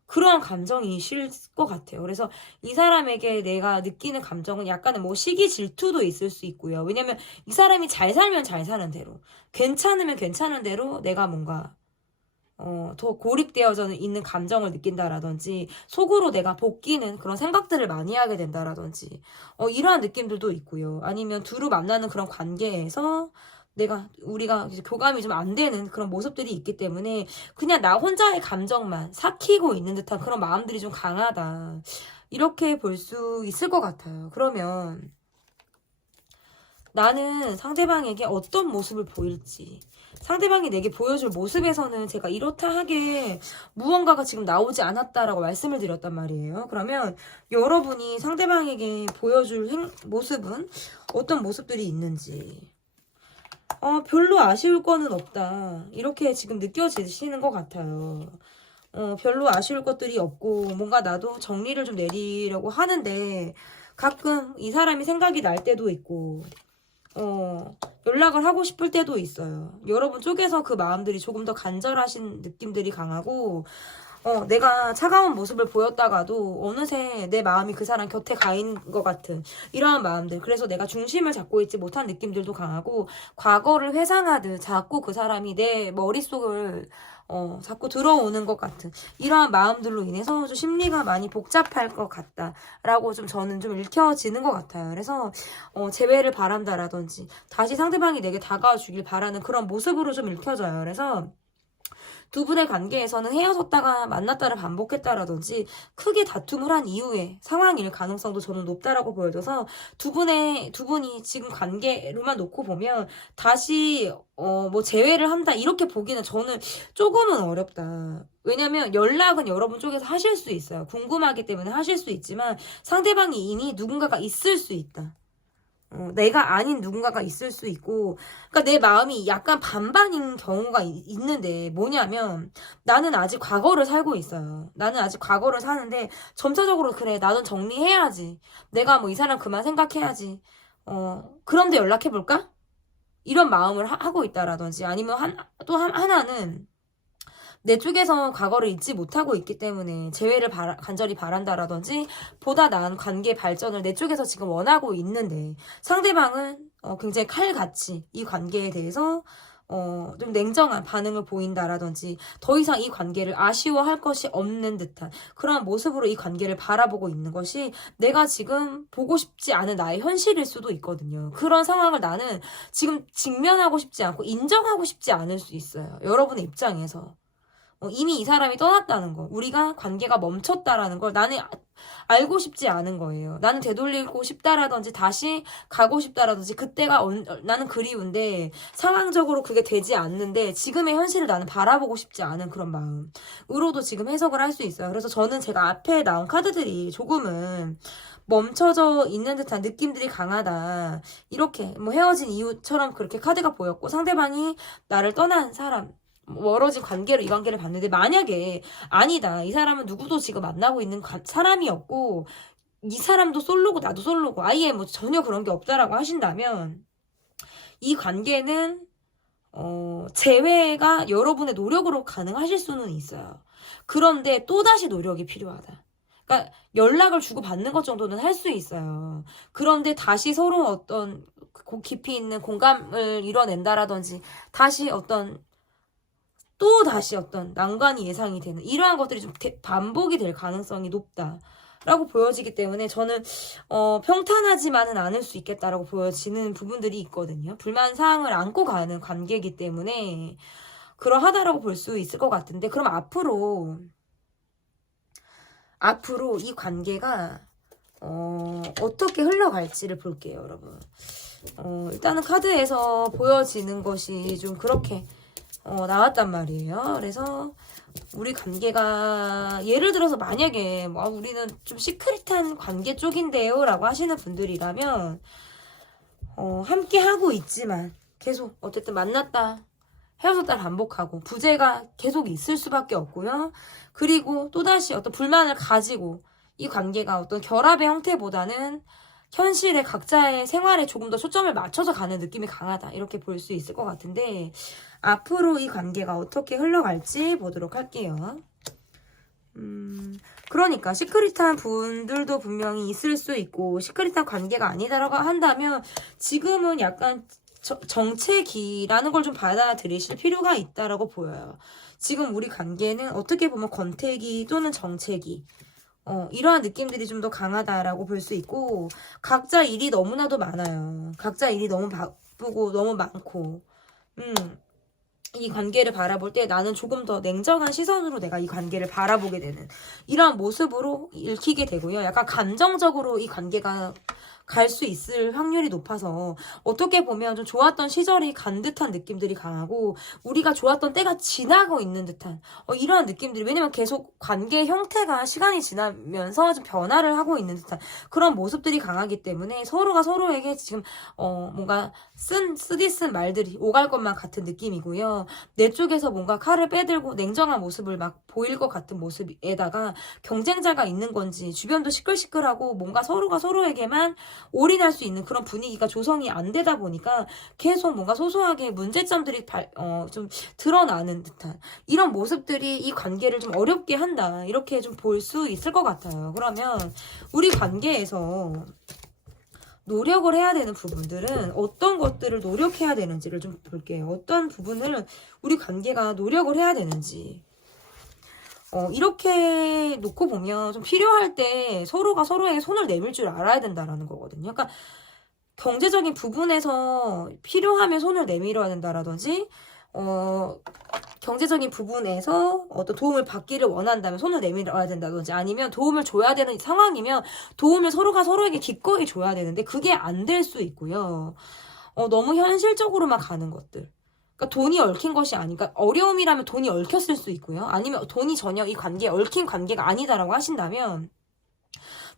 그런 감정이 실 것 같아요. 그래서 이 사람에게 내가 느끼는 감정은 약간은 뭐 시기 질투도 있을 수 있고요. 왜냐면 이 사람이 잘 살면 잘 사는 대로, 괜찮으면 괜찮은 대로 내가 뭔가 더 고립되어져 있는 감정을 느낀다라든지, 속으로 내가 볶이는 그런 생각들을 많이 하게 된다라든지, 이러한 느낌들도 있고요. 아니면 두루 만나는 그런 관계에서 우리가 이제 교감이 좀 안 되는 그런 모습들이 있기 때문에 그냥 나 혼자의 감정만 삭히고 있는 듯한 그런 마음들이 좀 강하다. 이렇게 볼 수 있을 것 같아요. 그러면 나는 상대방에게 어떤 모습을 보일지, 상대방이 내게 보여줄 모습에서는 제가 이렇다 하게 무언가가 지금 나오지 않았다라고 말씀을 드렸단 말이에요. 그러면 여러분이 상대방에게 보여줄 모습은 어떤 모습들이 있는지, 별로 아쉬울 거는 없다, 이렇게 지금 느껴지시는 것 같아요. 별로 아쉬울 것들이 없고 뭔가 나도 정리를 좀 내리려고 하는데 가끔 이 사람이 생각이 날 때도 있고 연락을 하고 싶을 때도 있어요. 여러분 쪽에서 그 마음들이 조금 더 간절하신 느낌들이 강하고, 내가 차가운 모습을 보였다가도 어느새 내 마음이 그 사람 곁에 가 있는 것 같은 이러한 마음들. 그래서 내가 중심을 잡고 있지 못한 느낌들도 강하고, 과거를 회상하듯 자꾸 그 사람이 내 머릿속을 자꾸 들어오는 것 같은 이러한 마음들로 인해서 좀 심리가 많이 복잡할 것 같다라고 저는 좀 읽혀지는 것 같아요. 그래서 재회를 바란다라든지 다시 상대방이 내게 다가와 주길 바라는 그런 모습으로 좀 읽혀져요. 그래서 두 분의 관계에서는 헤어졌다가 만났다를 반복했다라든지 크게 다툼을 한 이후에 상황일 가능성도 저는 높다라고 보여져서, 두 분이 지금 관계로만 놓고 보면 다시 뭐 재회를 한다 이렇게 보기는 저는 조금은 어렵다. 왜냐면 연락은 여러분 쪽에서 하실 수 있어요. 궁금하기 때문에 하실 수 있지만 상대방이 이미 누군가가 있을 수 있다. 내가 아닌 누군가가 있을 수 있고, 그러니까 내 마음이 약간 반반인 경우가 있는데, 뭐냐면 나는 아직 과거를 살고 있어요. 나는 아직 과거를 사는데 점차적으로, 그래 나는 정리해야지, 내가 뭐 이 사람 그만 생각해야지, 그런데 연락해볼까? 이런 마음을 하고 있다라든지, 아니면 하나는 내 쪽에서 과거를 잊지 못하고 있기 때문에 재회를 간절히 바란다라든지, 보다 나은 관계 발전을 내 쪽에서 지금 원하고 있는데 상대방은 굉장히 칼같이 이 관계에 대해서 좀 냉정한 반응을 보인다라든지, 더 이상 이 관계를 아쉬워할 것이 없는 듯한 그런 모습으로 이 관계를 바라보고 있는 것이 내가 지금 보고 싶지 않은 나의 현실일 수도 있거든요. 그런 상황을 나는 지금 직면하고 싶지 않고 인정하고 싶지 않을 수 있어요. 여러분의 입장에서. 이미 이 사람이 떠났다는 거, 우리가 관계가 멈췄다라는 걸 나는 알고 싶지 않은 거예요. 나는 되돌리고 싶다라든지 다시 가고 싶다라든지, 그때가 나는 그리운데 상황적으로 그게 되지 않는데 지금의 현실을 나는 바라보고 싶지 않은 그런 마음으로도 지금 해석을 할 수 있어요. 그래서 저는 제가 앞에 나온 카드들이 조금은 멈춰져 있는 듯한 느낌들이 강하다, 이렇게 뭐 헤어진 이유처럼 그렇게 카드가 보였고, 상대방이 나를 떠난 사람, 멀어진 관계로 이 관계를 봤는데 만약에 아니다. 이 사람은 누구도 지금 만나고 있는 사람이었고 이 사람도 솔로고 나도 솔로고 아예 뭐 전혀 그런 게 없다라고 하신다면 이 관계는 재회가 여러분의 노력으로 가능하실 수는 있어요. 그런데 또다시 노력이 필요하다. 그러니까 연락을 주고받는 것 정도는 할 수 있어요. 그런데 다시 서로 어떤 깊이 있는 공감을 이뤄낸다라든지 다시 또 다시 어떤 난관이 예상이 되는 이러한 것들이 좀 반복이 될 가능성이 높다라고 보여지기 때문에 저는 평탄하지만은 않을 수 있겠다라고 보여지는 부분들이 있거든요. 불만 사항을 안고 가는 관계이기 때문에 그러하다라고 볼 수 있을 것 같은데 그럼 앞으로 이 관계가 어떻게 흘러갈지를 볼게요, 여러분. 일단은 카드에서 보여지는 것이 좀 그렇게 나왔단 말이에요. 그래서 우리 관계가 예를 들어서 만약에 우리는 좀 시크릿한 관계 쪽인데요 라고 하시는 분들이라면 함께 하고 있지만 계속 어쨌든 만났다 헤어졌다 반복하고 부재가 계속 있을 수밖에 없고요. 그리고 또다시 어떤 불만을 가지고 이 관계가 어떤 결합의 형태보다는 현실에 각자의 생활에 조금 더 초점을 맞춰서 가는 느낌이 강하다. 이렇게 볼 수 있을 것 같은데 앞으로 이 관계가 어떻게 흘러갈지 보도록 할게요. 그러니까 시크릿한 분들도 분명히 있을 수 있고 시크릿한 관계가 아니다라고 한다면 지금은 약간 정체기라는 걸 좀 받아들이실 필요가 있다라고 보여요. 지금 우리 관계는 어떻게 보면 권태기 또는 정체기 이러한 느낌들이 좀 더 강하다라고 볼 수 있고 각자 일이 너무나도 많아요. 각자 일이 너무 바쁘고 너무 많고 이 관계를 바라볼 때 나는 조금 더 냉정한 시선으로 내가 이 관계를 바라보게 되는 이러한 모습으로 읽히게 되고요. 약간 감정적으로 이 관계가 갈 수 있을 확률이 높아서 어떻게 보면 좀 좋았던 시절이 간 듯한 느낌들이 강하고 우리가 좋았던 때가 지나고 있는 듯한 이러한 느낌들이 왜냐면 계속 관계 형태가 시간이 지나면서 좀 변화를 하고 있는 듯한 그런 모습들이 강하기 때문에 서로가 서로에게 지금 뭔가 쓰디쓴 말들이 오갈 것만 같은 느낌이고요. 내 쪽에서 뭔가 칼을 빼들고 냉정한 모습을 막 보일 것 같은 모습에다가 경쟁자가 있는 건지 주변도 시끌시끌하고 뭔가 서로가 서로에게만 올인할 수 있는 그런 분위기가 조성이 안 되다 보니까 계속 뭔가 소소하게 문제점들이 좀 드러나는 듯한 이런 모습들이 이 관계를 좀 어렵게 한다. 이렇게 좀 볼 수 있을 것 같아요. 그러면 우리 관계에서 노력을 해야 되는 부분들은 어떤 것들을 노력해야 되는지를 좀 볼게요. 어떤 부분을 우리 관계가 노력을 해야 되는지. 이렇게 놓고 보면 좀 필요할 때 서로가 서로에게 손을 내밀 줄 알아야 된다라는 거거든요. 그러니까 경제적인 부분에서 필요하면 손을 내밀어야 된다라든지 경제적인 부분에서 어떤 도움을 받기를 원한다면 손을 내밀어야 된다든지 아니면 도움을 줘야 되는 상황이면 도움을 서로가 서로에게 기꺼이 줘야 되는데 그게 안 될 수 있고요. 너무 현실적으로만 가는 것들. 그러니까 돈이 얽힌 것이 아니니까 어려움이라면 돈이 얽혔을 수 있고요. 아니면 돈이 전혀 이 관계에 얽힌 관계가 아니다라고 하신다면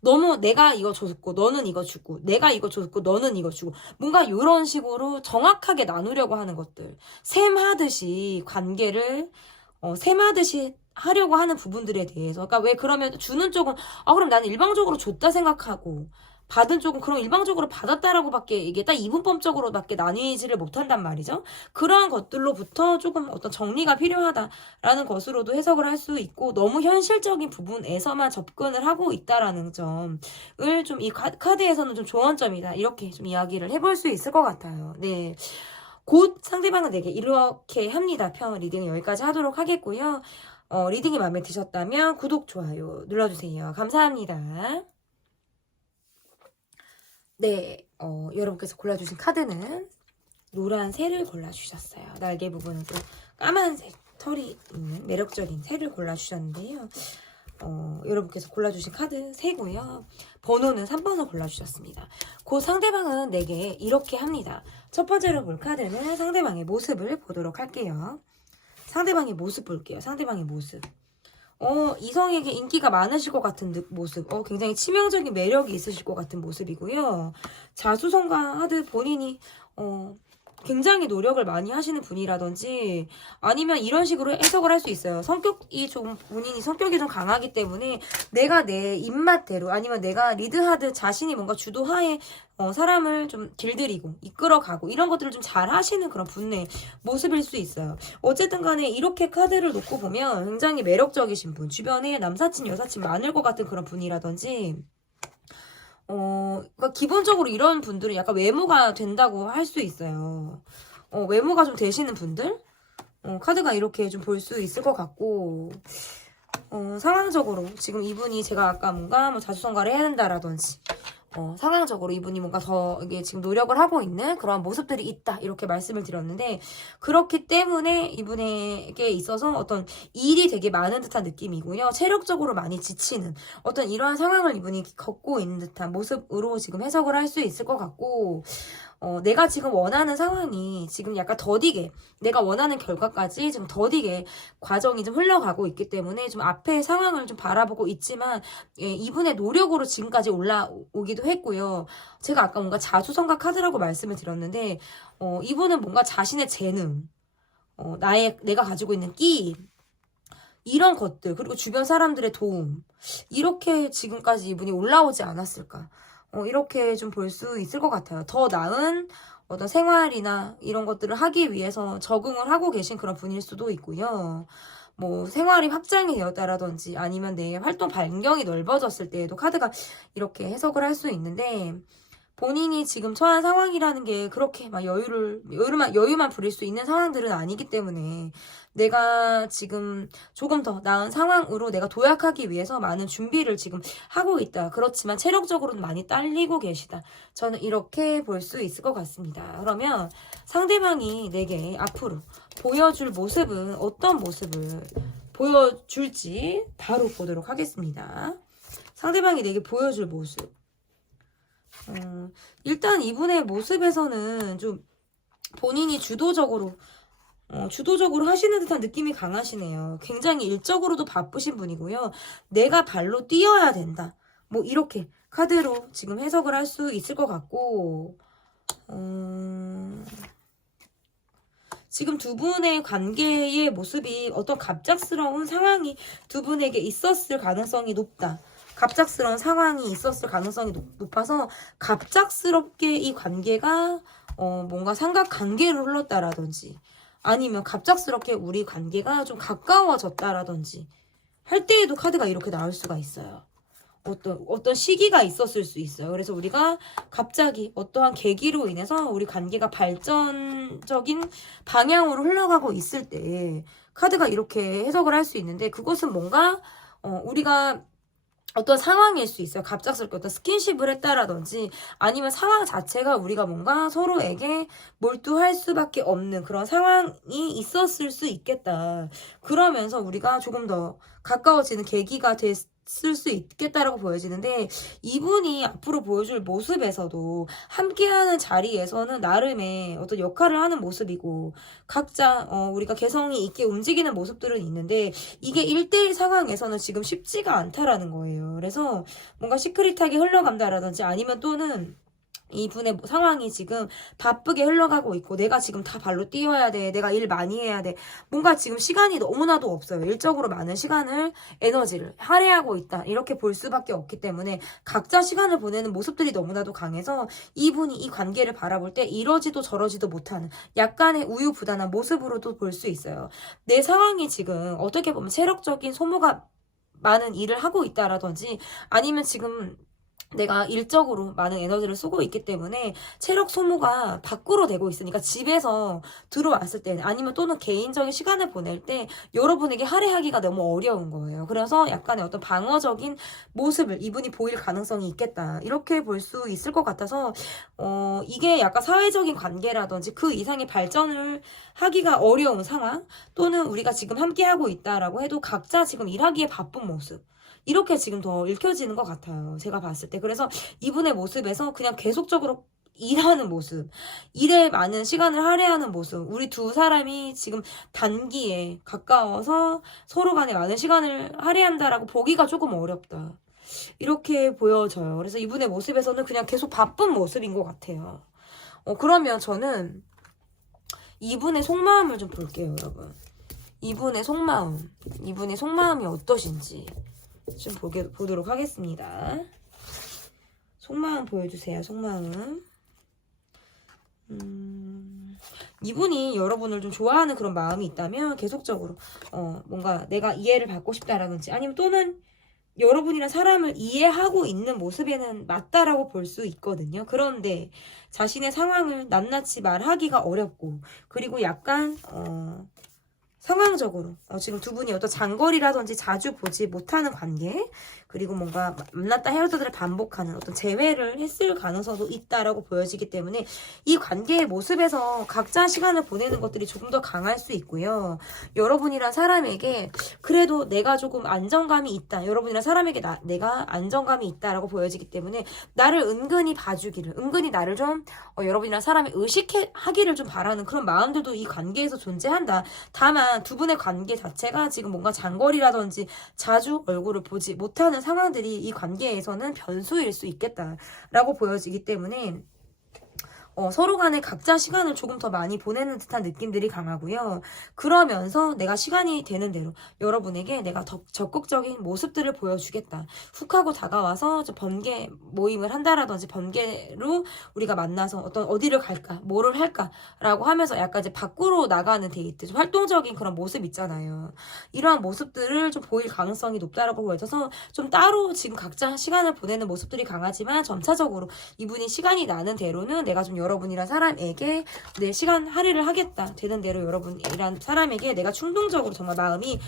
너무 내가 이거 줬고 너는 이거 주고 내가 이거 줬고 너는 이거 주고 뭔가 이런 식으로 정확하게 나누려고 하는 것들 셈하듯이 관계를 셈하듯이 하려고 하는 부분들에 대해서 그러니까 왜 그러면 주는 쪽은 그럼 나는 일방적으로 줬다 생각하고 받은 쪽은 그럼 일방적으로 받았다라고밖에 이게 딱 이분법적으로밖에 나뉘지를 못한단 말이죠. 그러한 것들로부터 조금 어떤 정리가 필요하다라는 것으로도 해석을 할 수 있고 너무 현실적인 부분에서만 접근을 하고 있다라는 점을 좀 이 카드에서는 좀 조언점이다 이렇게 좀 이야기를 해볼 수 있을 것 같아요. 네. 곧 상대방은 내게 이렇게 합니다. 편 리딩 여기까지 하도록 하겠고요. 리딩이 마음에 드셨다면 구독, 좋아요 눌러주세요. 감사합니다. 네, 여러분께서 골라주신 카드는 노란 새를 골라주셨어요. 날개 부분은 또 까만색 털이 있는 매력적인 새를 골라주셨는데요. 여러분께서 골라주신 카드 새고요. 번호는 3번을 골라주셨습니다. 그 상대방은 내게 이렇게 합니다. 첫 번째로 볼 카드는 상대방의 모습을 보도록 할게요. 상대방의 모습 볼게요. 상대방의 모습. 이성에게 인기가 많으실 것 같은 모습. 굉장히 치명적인 매력이 있으실 것 같은 모습이고요. 자수성가하듯 본인이 굉장히 노력을 많이 하시는 분이라든지 아니면 이런 식으로 해석을 할 수 있어요. 본인이 성격이 좀 강하기 때문에 내가 내 입맛대로 아니면 내가 리드하듯 자신이 뭔가 주도하에 사람을 좀 길들이고 이끌어가고 이런 것들을 좀 잘 하시는 그런 분의 모습일 수 있어요. 어쨌든 간에 이렇게 카드를 놓고 보면 굉장히 매력적이신 분, 주변에 남사친, 여사친 많을 것 같은 그런 분이라든지 그러니까 기본적으로 이런 분들은 약간 외모가 된다고 할 수 있어요. 외모가 좀 되시는 분들? 카드가 이렇게 좀 볼 수 있을 것 같고, 상황적으로 지금 이분이 제가 아까 뭔가 뭐 자수성가를 해야 된다라든지, 상황적으로 이분이 뭔가 더 이게 지금 노력을 하고 있는 그런 모습들이 있다 이렇게 말씀을 드렸는데 그렇기 때문에 이분에게 있어서 어떤 일이 되게 많은 듯한 느낌이고요. 체력적으로 많이 지치는 어떤 이러한 상황을 이분이 겪고 있는 듯한 모습으로 지금 해석을 할 수 있을 것 같고 내가 지금 원하는 상황이 지금 약간 더디게 내가 원하는 결과까지 좀 더디게 과정이 좀 흘러가고 있기 때문에 좀 앞에 상황을 좀 바라보고 있지만 이분의 노력으로 지금까지 올라오기도 했고요. 제가 아까 뭔가 자수성가 카드라고 말씀을 드렸는데 이분은 뭔가 자신의 재능, 내가 가지고 있는 끼 이런 것들 그리고 주변 사람들의 도움 이렇게 지금까지 이분이 올라오지 않았을까 이렇게 좀 볼 수 있을 것 같아요. 더 나은 어떤 생활이나 이런 것들을 하기 위해서 적응을 하고 계신 그런 분일 수도 있고요. 뭐 생활이 확장이 되었다라든지 아니면 내 활동 반경이 넓어졌을 때에도 카드가 이렇게 해석을 할 수 있는데 본인이 지금 처한 상황이라는 게 그렇게 막 여유만 부릴 수 있는 상황들은 아니기 때문에 내가 지금 조금 더 나은 상황으로 내가 도약하기 위해서 많은 준비를 지금 하고 있다. 그렇지만 체력적으로는 많이 딸리고 계시다. 저는 이렇게 볼 수 있을 것 같습니다. 그러면 상대방이 내게 앞으로 보여줄 모습은 어떤 모습을 보여줄지 바로 보도록 하겠습니다. 상대방이 내게 보여줄 모습. 일단 이분의 모습에서는 좀 본인이 주도적으로 하시는 듯한 느낌이 강하시네요. 굉장히 일적으로도 바쁘신 분이고요. 내가 발로 뛰어야 된다. 뭐 이렇게 카드로 지금 해석을 할 수 있을 것 같고 지금 두 분의 관계의 모습이 어떤 갑작스러운 상황이 두 분에게 있었을 가능성이 높다. 갑작스러운 상황이 있었을 가능성이 높아서 갑작스럽게 이 관계가 뭔가 삼각관계로 흘렀다라든지 아니면 갑작스럽게 우리 관계가 좀 가까워졌다라든지 할 때에도 카드가 이렇게 나올 수가 있어요. 어떤 시기가 있었을 수 있어요. 그래서 우리가 갑자기 어떠한 계기로 인해서 우리 관계가 발전적인 방향으로 흘러가고 있을 때 카드가 이렇게 해석을 할 수 있는데 그것은 뭔가 우리가 어떤 상황일 수 있어요. 갑작스럽게 어떤 스킨십을 했다라든지 아니면 상황 자체가 우리가 뭔가 서로에게 몰두할 수밖에 없는 그런 상황이 있었을 수 있겠다. 그러면서 우리가 조금 더 가까워지는 계기가 됐을 수 있겠다라고 보여지는데 이분이 앞으로 보여줄 모습에서도 함께하는 자리에서는 나름의 어떤 역할을 하는 모습이고 각자 우리가 개성이 있게 움직이는 모습들은 있는데 이게 1대1 상황에서는 지금 쉽지가 않다라는 거예요. 그래서 뭔가 시크릿하게 흘러간다라든지 아니면 또는 이분의 상황이 지금 바쁘게 흘러가고 있고 내가 지금 다 발로 뛰어야 돼. 내가 일 많이 해야 돼. 뭔가 지금 시간이 너무나도 없어요. 일적으로 많은 시간을 에너지를 할애하고 있다. 이렇게 볼 수밖에 없기 때문에 각자 시간을 보내는 모습들이 너무나도 강해서 이분이 이 관계를 바라볼 때 이러지도 저러지도 못하는 약간의 우유부단한 모습으로도 볼 수 있어요. 내 상황이 지금 어떻게 보면 체력적인 소모가 많은 일을 하고 있다라든지 아니면 지금 내가 일적으로 많은 에너지를 쓰고 있기 때문에 체력 소모가 밖으로 되고 있으니까 집에서 들어왔을 때 아니면 또는 개인적인 시간을 보낼 때 여러분에게 할애하기가 너무 어려운 거예요. 그래서 약간의 어떤 방어적인 모습을 이분이 보일 가능성이 있겠다. 이렇게 볼 수 있을 것 같아서 이게 약간 사회적인 관계라든지 그 이상의 발전을 하기가 어려운 상황 또는 우리가 지금 함께하고 있다라고 해도 각자 지금 일하기에 바쁜 모습 이렇게 지금 더 읽혀지는 것 같아요. 제가 봤을 때. 그래서 이분의 모습에서 그냥 계속적으로 일하는 모습, 일에 많은 시간을 할애하는 모습, 우리 두 사람이 지금 단기에 가까워서 서로 간에 많은 시간을 할애한다라고 보기가 조금 어렵다. 이렇게 보여져요. 그래서 이분의 모습에서는 그냥 계속 바쁜 모습인 것 같아요. 그러면 저는 이분의 속마음을 좀 볼게요, 여러분. 이분의 속마음이 어떠신지 좀 보도록 하겠습니다. 속마음 보여주세요, 속마음. 이분이 여러분을 좀 좋아하는 그런 마음이 있다면 계속적으로 뭔가 내가 이해를 받고 싶다라든지 아니면 또는 여러분이랑 사람을 이해하고 있는 모습에는 맞다라고 볼 수 있거든요. 그런데 자신의 상황을 낱낱이 말하기가 어렵고 그리고 약간 상황적으로 지금 두 분이 어떤 장거리라든지 자주 보지 못하는 관계 그리고 뭔가 만났다 헤어졌다를 반복하는 어떤 재회를 했을 가능성도 있다라고 보여지기 때문에 이 관계의 모습에서 각자 시간을 보내는 것들이 조금 더 강할 수 있고요. 여러분이란 사람에게 그래도 내가 조금 안정감이 있다. 여러분이란 사람에게 내가 안정감이 있다라고 보여지기 때문에 나를 은근히 봐주기를 은근히 나를 좀 여러분이란 사람이 의식하기를 좀 바라는 그런 마음들도 이 관계에서 존재한다. 다만 두 분의 관계 자체가 지금 뭔가 장거리라든지 자주 얼굴을 보지 못하는 상황들이 이 관계에서는 변수일 수 있겠다라고 보여지기 때문에 서로 간에 각자 시간을 조금 더 많이 보내는 듯한 느낌들이 강하고요. 그러면서 내가 시간이 되는 대로 여러분에게 내가 더 적극적인 모습들을 보여주겠다. 훅 하고 다가와서 번개 모임을 한다라든지 번개로 우리가 만나서 어디를 갈까, 뭐를 할까라고 하면서 약간 이제 밖으로 나가는 데이트, 활동적인 그런 모습 있잖아요. 이러한 모습들을 좀 보일 가능성이 높다라고 보여져서 좀 따로 지금 각자 시간을 보내는 모습들이 강하지만 점차적으로 이분이 시간이 나는 대로는 내가 좀 여러분이란 사람에게 내 시간 할애를 하겠다. 되는 대로 여러분이란 사람에게 내가 충동적으로 정말 마음이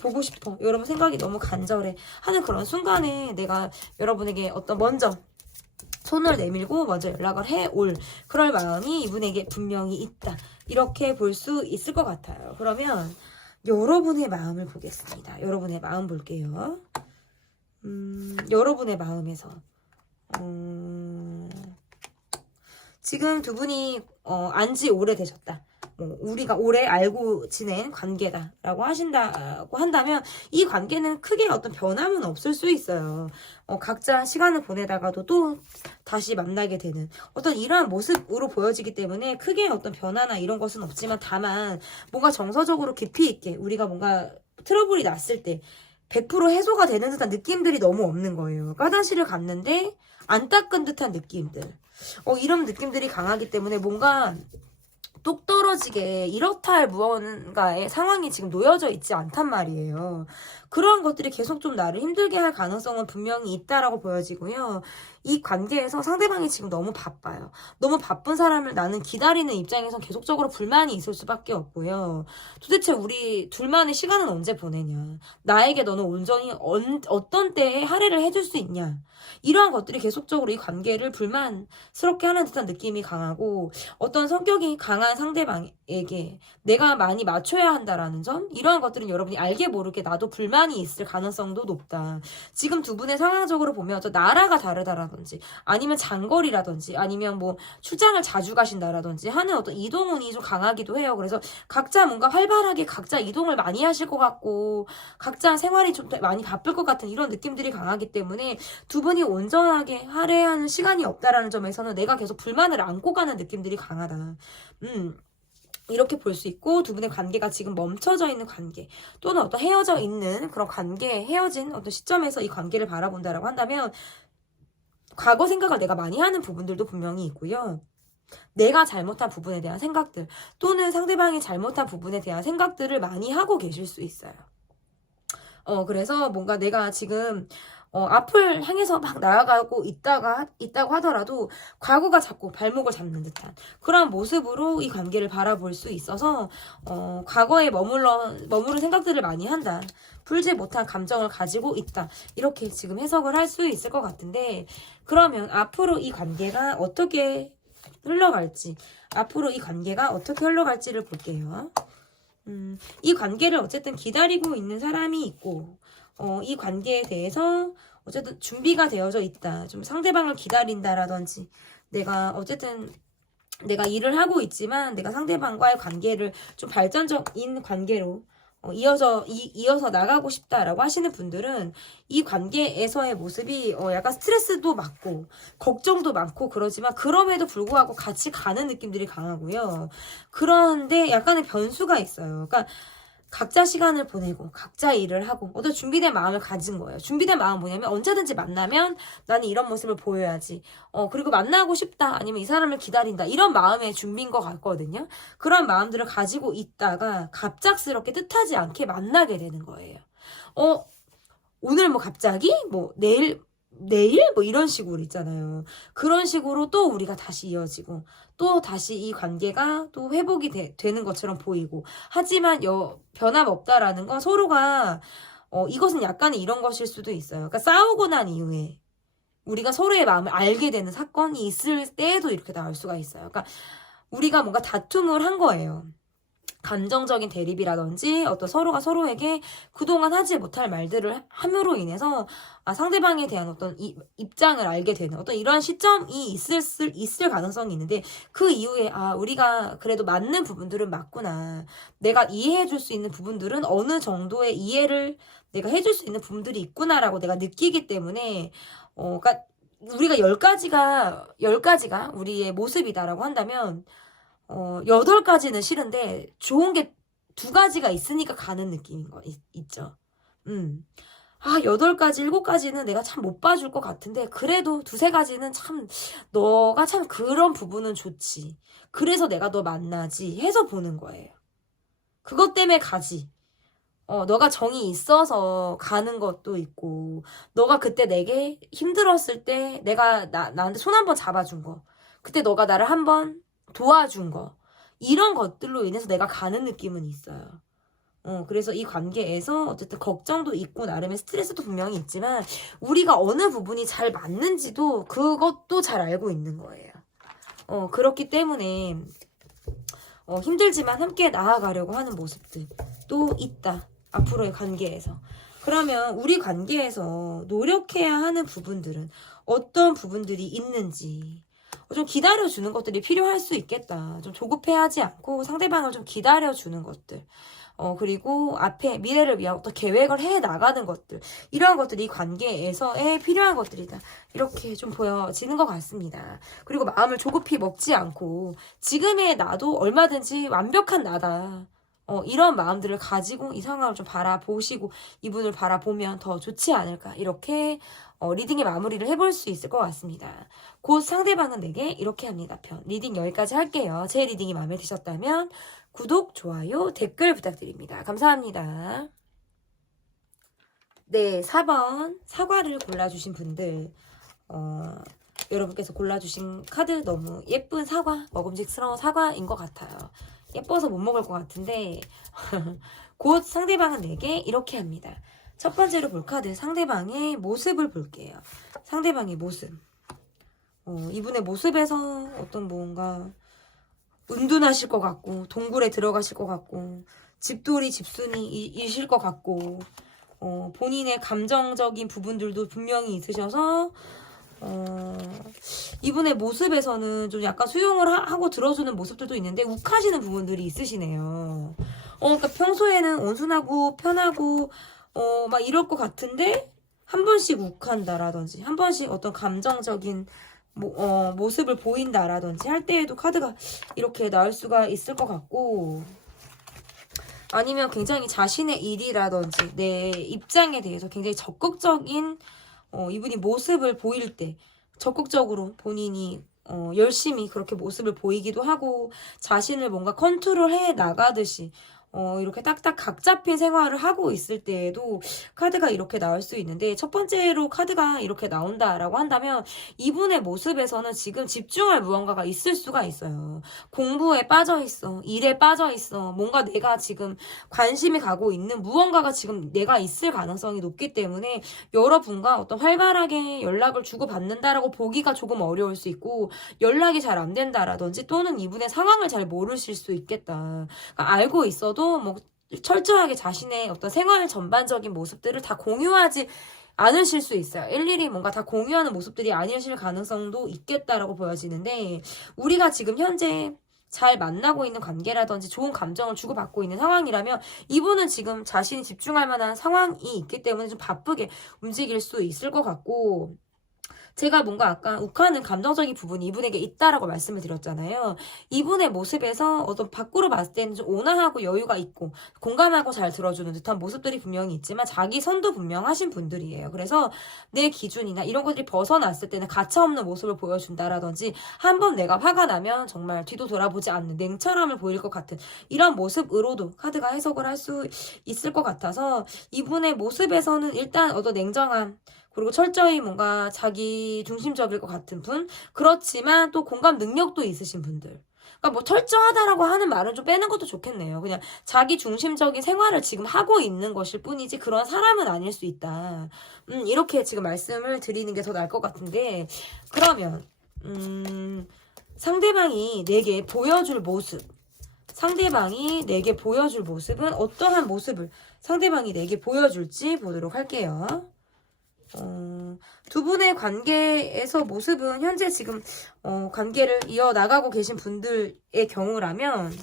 보고 싶어. 여러분 생각이 너무 간절해. 하는 그런 순간에 내가 여러분에게 먼저 손을 내밀고 먼저 연락을 해올 그럴 마음이 이분에게 분명히 있다. 이렇게 볼 수 있을 것 같아요. 그러면 여러분의 마음을 보겠습니다. 여러분의 마음 볼게요. 여러분의 마음에서 지금 두 분이 안지 오래되셨다. 우리가 오래 알고 지낸 관계다라고 하신다고 한다면 이 관계는 크게 어떤 변함은 없을 수 있어요. 각자 시간을 보내다가도 또 다시 만나게 되는 어떤 이러한 모습으로 보여지기 때문에 크게 어떤 변화나 이런 것은 없지만 다만 뭔가 정서적으로 깊이 있게 우리가 뭔가 트러블이 났을 때 100% 해소가 되는 듯한 느낌들이 너무 없는 거예요. 화장실을 갔는데 안 닦은 듯한 느낌들. 이런 느낌들이 강하기 때문에 뭔가 똑 떨어지게 이렇다 할 무언가의 상황이 지금 놓여져 있지 않단 말이에요. 그러한 것들이 계속 좀 나를 힘들게 할 가능성은 분명히 있다라고 보여지고요. 이 관계에서 상대방이 지금 너무 바빠요. 너무 바쁜 사람을 나는 기다리는 입장에선 계속적으로 불만이 있을 수밖에 없고요. 도대체 우리 둘만의 시간은 언제 보내냐. 나에게 너는 온전히 어떤 때에 할애를 해줄 수 있냐. 이러한 것들이 계속적으로 이 관계를 불만스럽게 하는 듯한 느낌이 강하고 어떤 성격이 강한 상대방에게 내가 많이 맞춰야 한다라는 점 이러한 것들은 여러분이 알게 모르게 나도 불만이 있을 가능성도 높다. 지금 두 분의 상황적으로 보면 저 나라가 다르다라든지 아니면 장거리라든지 아니면 뭐 출장을 자주 가신다라든지 하는 어떤 이동운이 좀 강하기도 해요. 그래서 각자 뭔가 활발하게 각자 이동을 많이 하실 것 같고 각자 생활이 좀 많이 바쁠 것 같은 이런 느낌들이 강하기 때문에 두 분이 온전하게 할애하는 시간이 없다라는 점에서는 내가 계속 불만을 안고 가는 느낌들이 강하다. 이렇게 볼 수 있고 두 분의 관계가 지금 멈춰져 있는 관계 또는 어떤 헤어져 있는 그런 관계 헤어진 어떤 시점에서 이 관계를 바라본다라고 한다면 과거 생각을 내가 많이 하는 부분들도 분명히 있고요. 내가 잘못한 부분에 대한 생각들 또는 상대방이 잘못한 부분에 대한 생각들을 많이 하고 계실 수 있어요. 그래서 뭔가 내가 지금 앞을 향해서 막 나아가고 있다고 하더라도 과거가 자꾸 발목을 잡는 듯한 그런 모습으로 이 관계를 바라볼 수 있어서 과거에 머무른 생각들을 많이 한다. 풀지 못한 감정을 가지고 있다. 이렇게 지금 해석을 할 수 있을 것 같은데 그러면 앞으로 이 관계가 어떻게 흘러갈지 를 볼게요. 이 관계를 어쨌든 기다리고 있는 사람이 있고 이 관계에 대해서 어쨌든 준비가 되어져 있다. 좀 상대방을 기다린다라든지 내가 일을 하고 있지만 내가 상대방과의 관계를 좀 발전적인 관계로 이어서 나가고 싶다라고 하시는 분들은 이 관계에서의 모습이 약간 스트레스도 많고 걱정도 많고 그러지만 그럼에도 불구하고 같이 가는 느낌들이 강하고요. 그런데 약간의 변수가 있어요. 그러니까 각자 시간을 보내고 각자 일을 하고 어떤 준비된 마음을 가진 거예요. 준비된 마음은 뭐냐면 언제든지 만나면 나는 이런 모습을 보여야지. 그리고 만나고 싶다 아니면 이 사람을 기다린다 이런 마음의 준비인 것 같거든요. 그런 마음들을 가지고 있다가 갑작스럽게 뜻하지 않게 만나게 되는 거예요. 오늘 뭐 갑자기 뭐 내일 뭐 이런 식으로 있잖아요. 그런 식으로 또 우리가 다시 이어지고 또 다시 이 관계가 또 회복이 되는 것처럼 보이고 하지만 변함없다라는 건 서로가 이것은 약간의 이런 것일 수도 있어요. 그러니까 싸우고 난 이후에 우리가 서로의 마음을 알게 되는 사건이 있을 때에도 이렇게 나올 수가 있어요. 그러니까 우리가 뭔가 다툼을 한 거예요. 감정적인 대립이라든지 어떤 서로가 서로에게 그동안 하지 못할 말들을 함으로 인해서 상대방에 대한 어떤 입장을 알게 되는 어떤 이러한 시점이 있을 가능성이 있는데 그 이후에 우리가 그래도 맞는 부분들은 맞구나. 내가 이해해줄 수 있는 부분들은 어느 정도의 이해를 내가 해줄 수 있는 부분들이 있구나라고 내가 느끼기 때문에 그러니까 우리가 10가지가 우리의 모습이다라고 한다면 8가지는 싫은데 좋은 게 2가지가 있으니까 가는 느낌인 거 있죠. 8가지, 7가지는 내가 참 못 봐줄 것 같은데 그래도 2-3가지는 참 너가 참 그런 부분은 좋지. 그래서 내가 너 만나지 해서 보는 거예요. 그것 때문에 가지. 너가 정이 있어서 가는 것도 있고 너가 그때 내게 힘들었을 때 내가 나한테 손 한번 잡아준 거 그때 너가 나를 한번 도와준 거 이런 것들로 인해서 내가 가는 느낌은 있어요. 그래서 이 관계에서 어쨌든 걱정도 있고 나름의 스트레스도 분명히 있지만 우리가 어느 부분이 잘 맞는지도 그것도 잘 알고 있는 거예요. 그렇기 때문에 힘들지만 함께 나아가려고 하는 모습들도 있다. 앞으로의 관계에서. 그러면 우리 관계에서 노력해야 하는 부분들은 어떤 부분들이 있는지 좀 기다려주는 것들이 필요할 수 있겠다. 좀 조급해하지 않고 상대방을 좀 기다려주는 것들. 그리고 앞에 미래를 위한 어떤 계획을 해 나가는 것들. 이러한 것들이 관계에서의 필요한 것들이다. 이렇게 좀 보여지는 것 같습니다. 그리고 마음을 조급히 먹지 않고 지금의 나도 얼마든지 완벽한 나다. 이런 마음들을 가지고 이 상황을 좀 바라보시고 이분을 바라보면 더 좋지 않을까. 이렇게 리딩의 마무리를 해볼 수 있을 것 같습니다. 곧 상대방은 내게 이렇게 합니다. 편. 리딩 여기까지 할게요. 제 리딩이 마음에 드셨다면 구독, 좋아요, 댓글 부탁드립니다. 감사합니다. 네, 4번 사과를 골라주신 분들 여러분께서 골라주신 카드 너무 예쁜 사과, 먹음직스러운 사과인 것 같아요. 예뻐서 못 먹을 것 같은데 곧 상대방은 내게 이렇게 합니다. 첫 번째로 볼 카드 상대방의 모습을 볼게요. 상대방의 모습. 이분의 모습에서 어떤 뭔가 은둔하실 것 같고 동굴에 들어가실 것 같고 집돌이 집순이이실 것 같고 본인의 감정적인 부분들도 분명히 있으셔서 이분의 모습에서는 좀 약간 수용을 하고 들어주는 모습들도 있는데 욱하시는 부분들이 있으시네요. 그러니까 평소에는 온순하고 편하고 막 이럴 것 같은데 한 번씩 욱한다라든지 한 번씩 어떤 감정적인 모습을 보인다라든지 할 때에도 카드가 이렇게 나올 수가 있을 것 같고 아니면 굉장히 자신의 일이라든지 내 입장에 대해서 굉장히 적극적인 이분이 모습을 보일 때 적극적으로 본인이 열심히 그렇게 모습을 보이기도 하고 자신을 뭔가 컨트롤해 나가듯이 이렇게 딱딱 각 잡힌 생활을 하고 있을 때에도 카드가 이렇게 나올 수 있는데 첫 번째로 카드가 이렇게 나온다라고 한다면 이분의 모습에서는 지금 집중할 무언가가 있을 수가 있어요. 공부에 빠져 있어. 일에 빠져 있어. 뭔가 내가 지금 관심이 가고 있는 무언가가 지금 내가 있을 가능성이 높기 때문에 여러분과 어떤 활발하게 연락을 주고받는다라고 보기가 조금 어려울 수 있고 연락이 잘 안 된다라든지 또는 이분의 상황을 잘 모르실 수 있겠다. 그러니까 알고 있어도 뭐 철저하게 자신의 어떤 생활 전반적인 모습들을 다 공유하지 않으실 수 있어요. 일일이 뭔가 다 공유하는 모습들이 아니실 가능성도 있겠다라고 보여지는데 우리가 지금 현재 잘 만나고 있는 관계라든지 좋은 감정을 주고받고 있는 상황이라면 이분은 지금 자신이 집중할 만한 상황이 있기 때문에 좀 바쁘게 움직일 수 있을 것 같고, 제가 뭔가 아까 욱하는 감정적인 부분이 이분에게 있다라고 말씀을 드렸잖아요. 이분의 모습에서 어떤 밖으로 봤을 때는 좀 온화하고 여유가 있고 공감하고 잘 들어주는 듯한 모습들이 분명히 있지만 자기 선도 분명하신 분들이에요. 그래서 내 기준이나 이런 것들이 벗어났을 때는 가차없는 모습을 보여준다라든지, 한번 내가 화가 나면 정말 뒤도 돌아보지 않는 냉철함을 보일 것 같은 이런 모습으로도 카드가 해석을 할 수 있을 것 같아서, 이분의 모습에서는 일단 어떤 냉정함, 그리고 철저히 뭔가 자기 중심적일 것 같은 분, 그렇지만 또 공감 능력도 있으신 분들. 그러니까 뭐 철저하다라고 하는 말은 좀 빼는 것도 좋겠네요. 그냥 자기 중심적인 생활을 지금 하고 있는 것일 뿐이지 그런 사람은 아닐 수 있다. 이렇게 지금 말씀을 드리는 게 더 나을 것 같은데, 그러면 상대방이 내게 보여줄 모습, 상대방이 내게 보여줄 모습은 어떠한 모습을 상대방이 내게 보여줄지 보도록 할게요. 두 분의 관계에서 모습은 현재 지금 관계를 이어나가고 계신 분들의 경우라면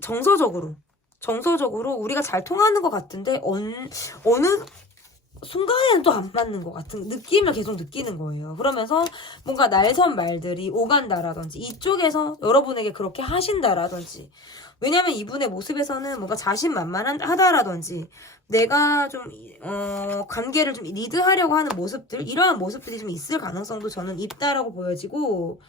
정서적으로 우리가 잘 통하는 것 같은데 어느 순간에는 또 안 맞는 것 같은 느낌을 계속 느끼는 거예요. 그러면서 뭔가 날선 말들이 오간다라든지, 이쪽에서 여러분에게 그렇게 하신다라든지, 왜냐면 이분의 모습에서는 뭔가 자신만만하다라든지 내가 좀 관계를 좀 리드하려고 하는 모습들, 이러한 모습들이 좀 있을 가능성도 저는 있다라고 보여지고,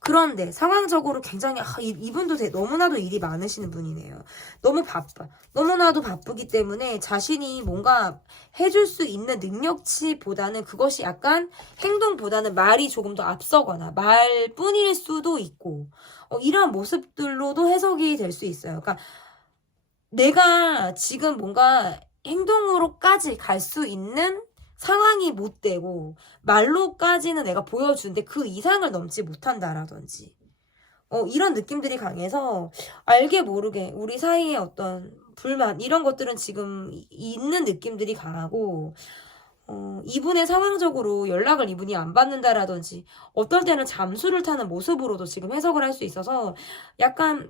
그런데 상황적으로 굉장히 이분도 너무나도 일이 많으시는 분이네요. 너무 바빠. 너무나도 바쁘기 때문에 자신이 뭔가 해줄 수 있는 능력치보다는 그것이 약간 행동보다는 말이 조금 더 앞서거나 말뿐일 수도 있고, 이러한 모습들로도 해석이 될 수 있어요. 그러니까 내가 지금 뭔가 행동으로까지 갈 수 있는 상황이 못 되고 말로까지는 내가 보여주는데 그 이상을 넘지 못한다라든지, 이런 느낌들이 강해서 알게 모르게 우리 사이에 어떤 불만, 이런 것들은 지금 있는 느낌들이 강하고, 이분의 상황적으로 연락을 이분이 안 받는다라든지 어떨 때는 잠수를 타는 모습으로도 지금 해석을 할 수 있어서, 약간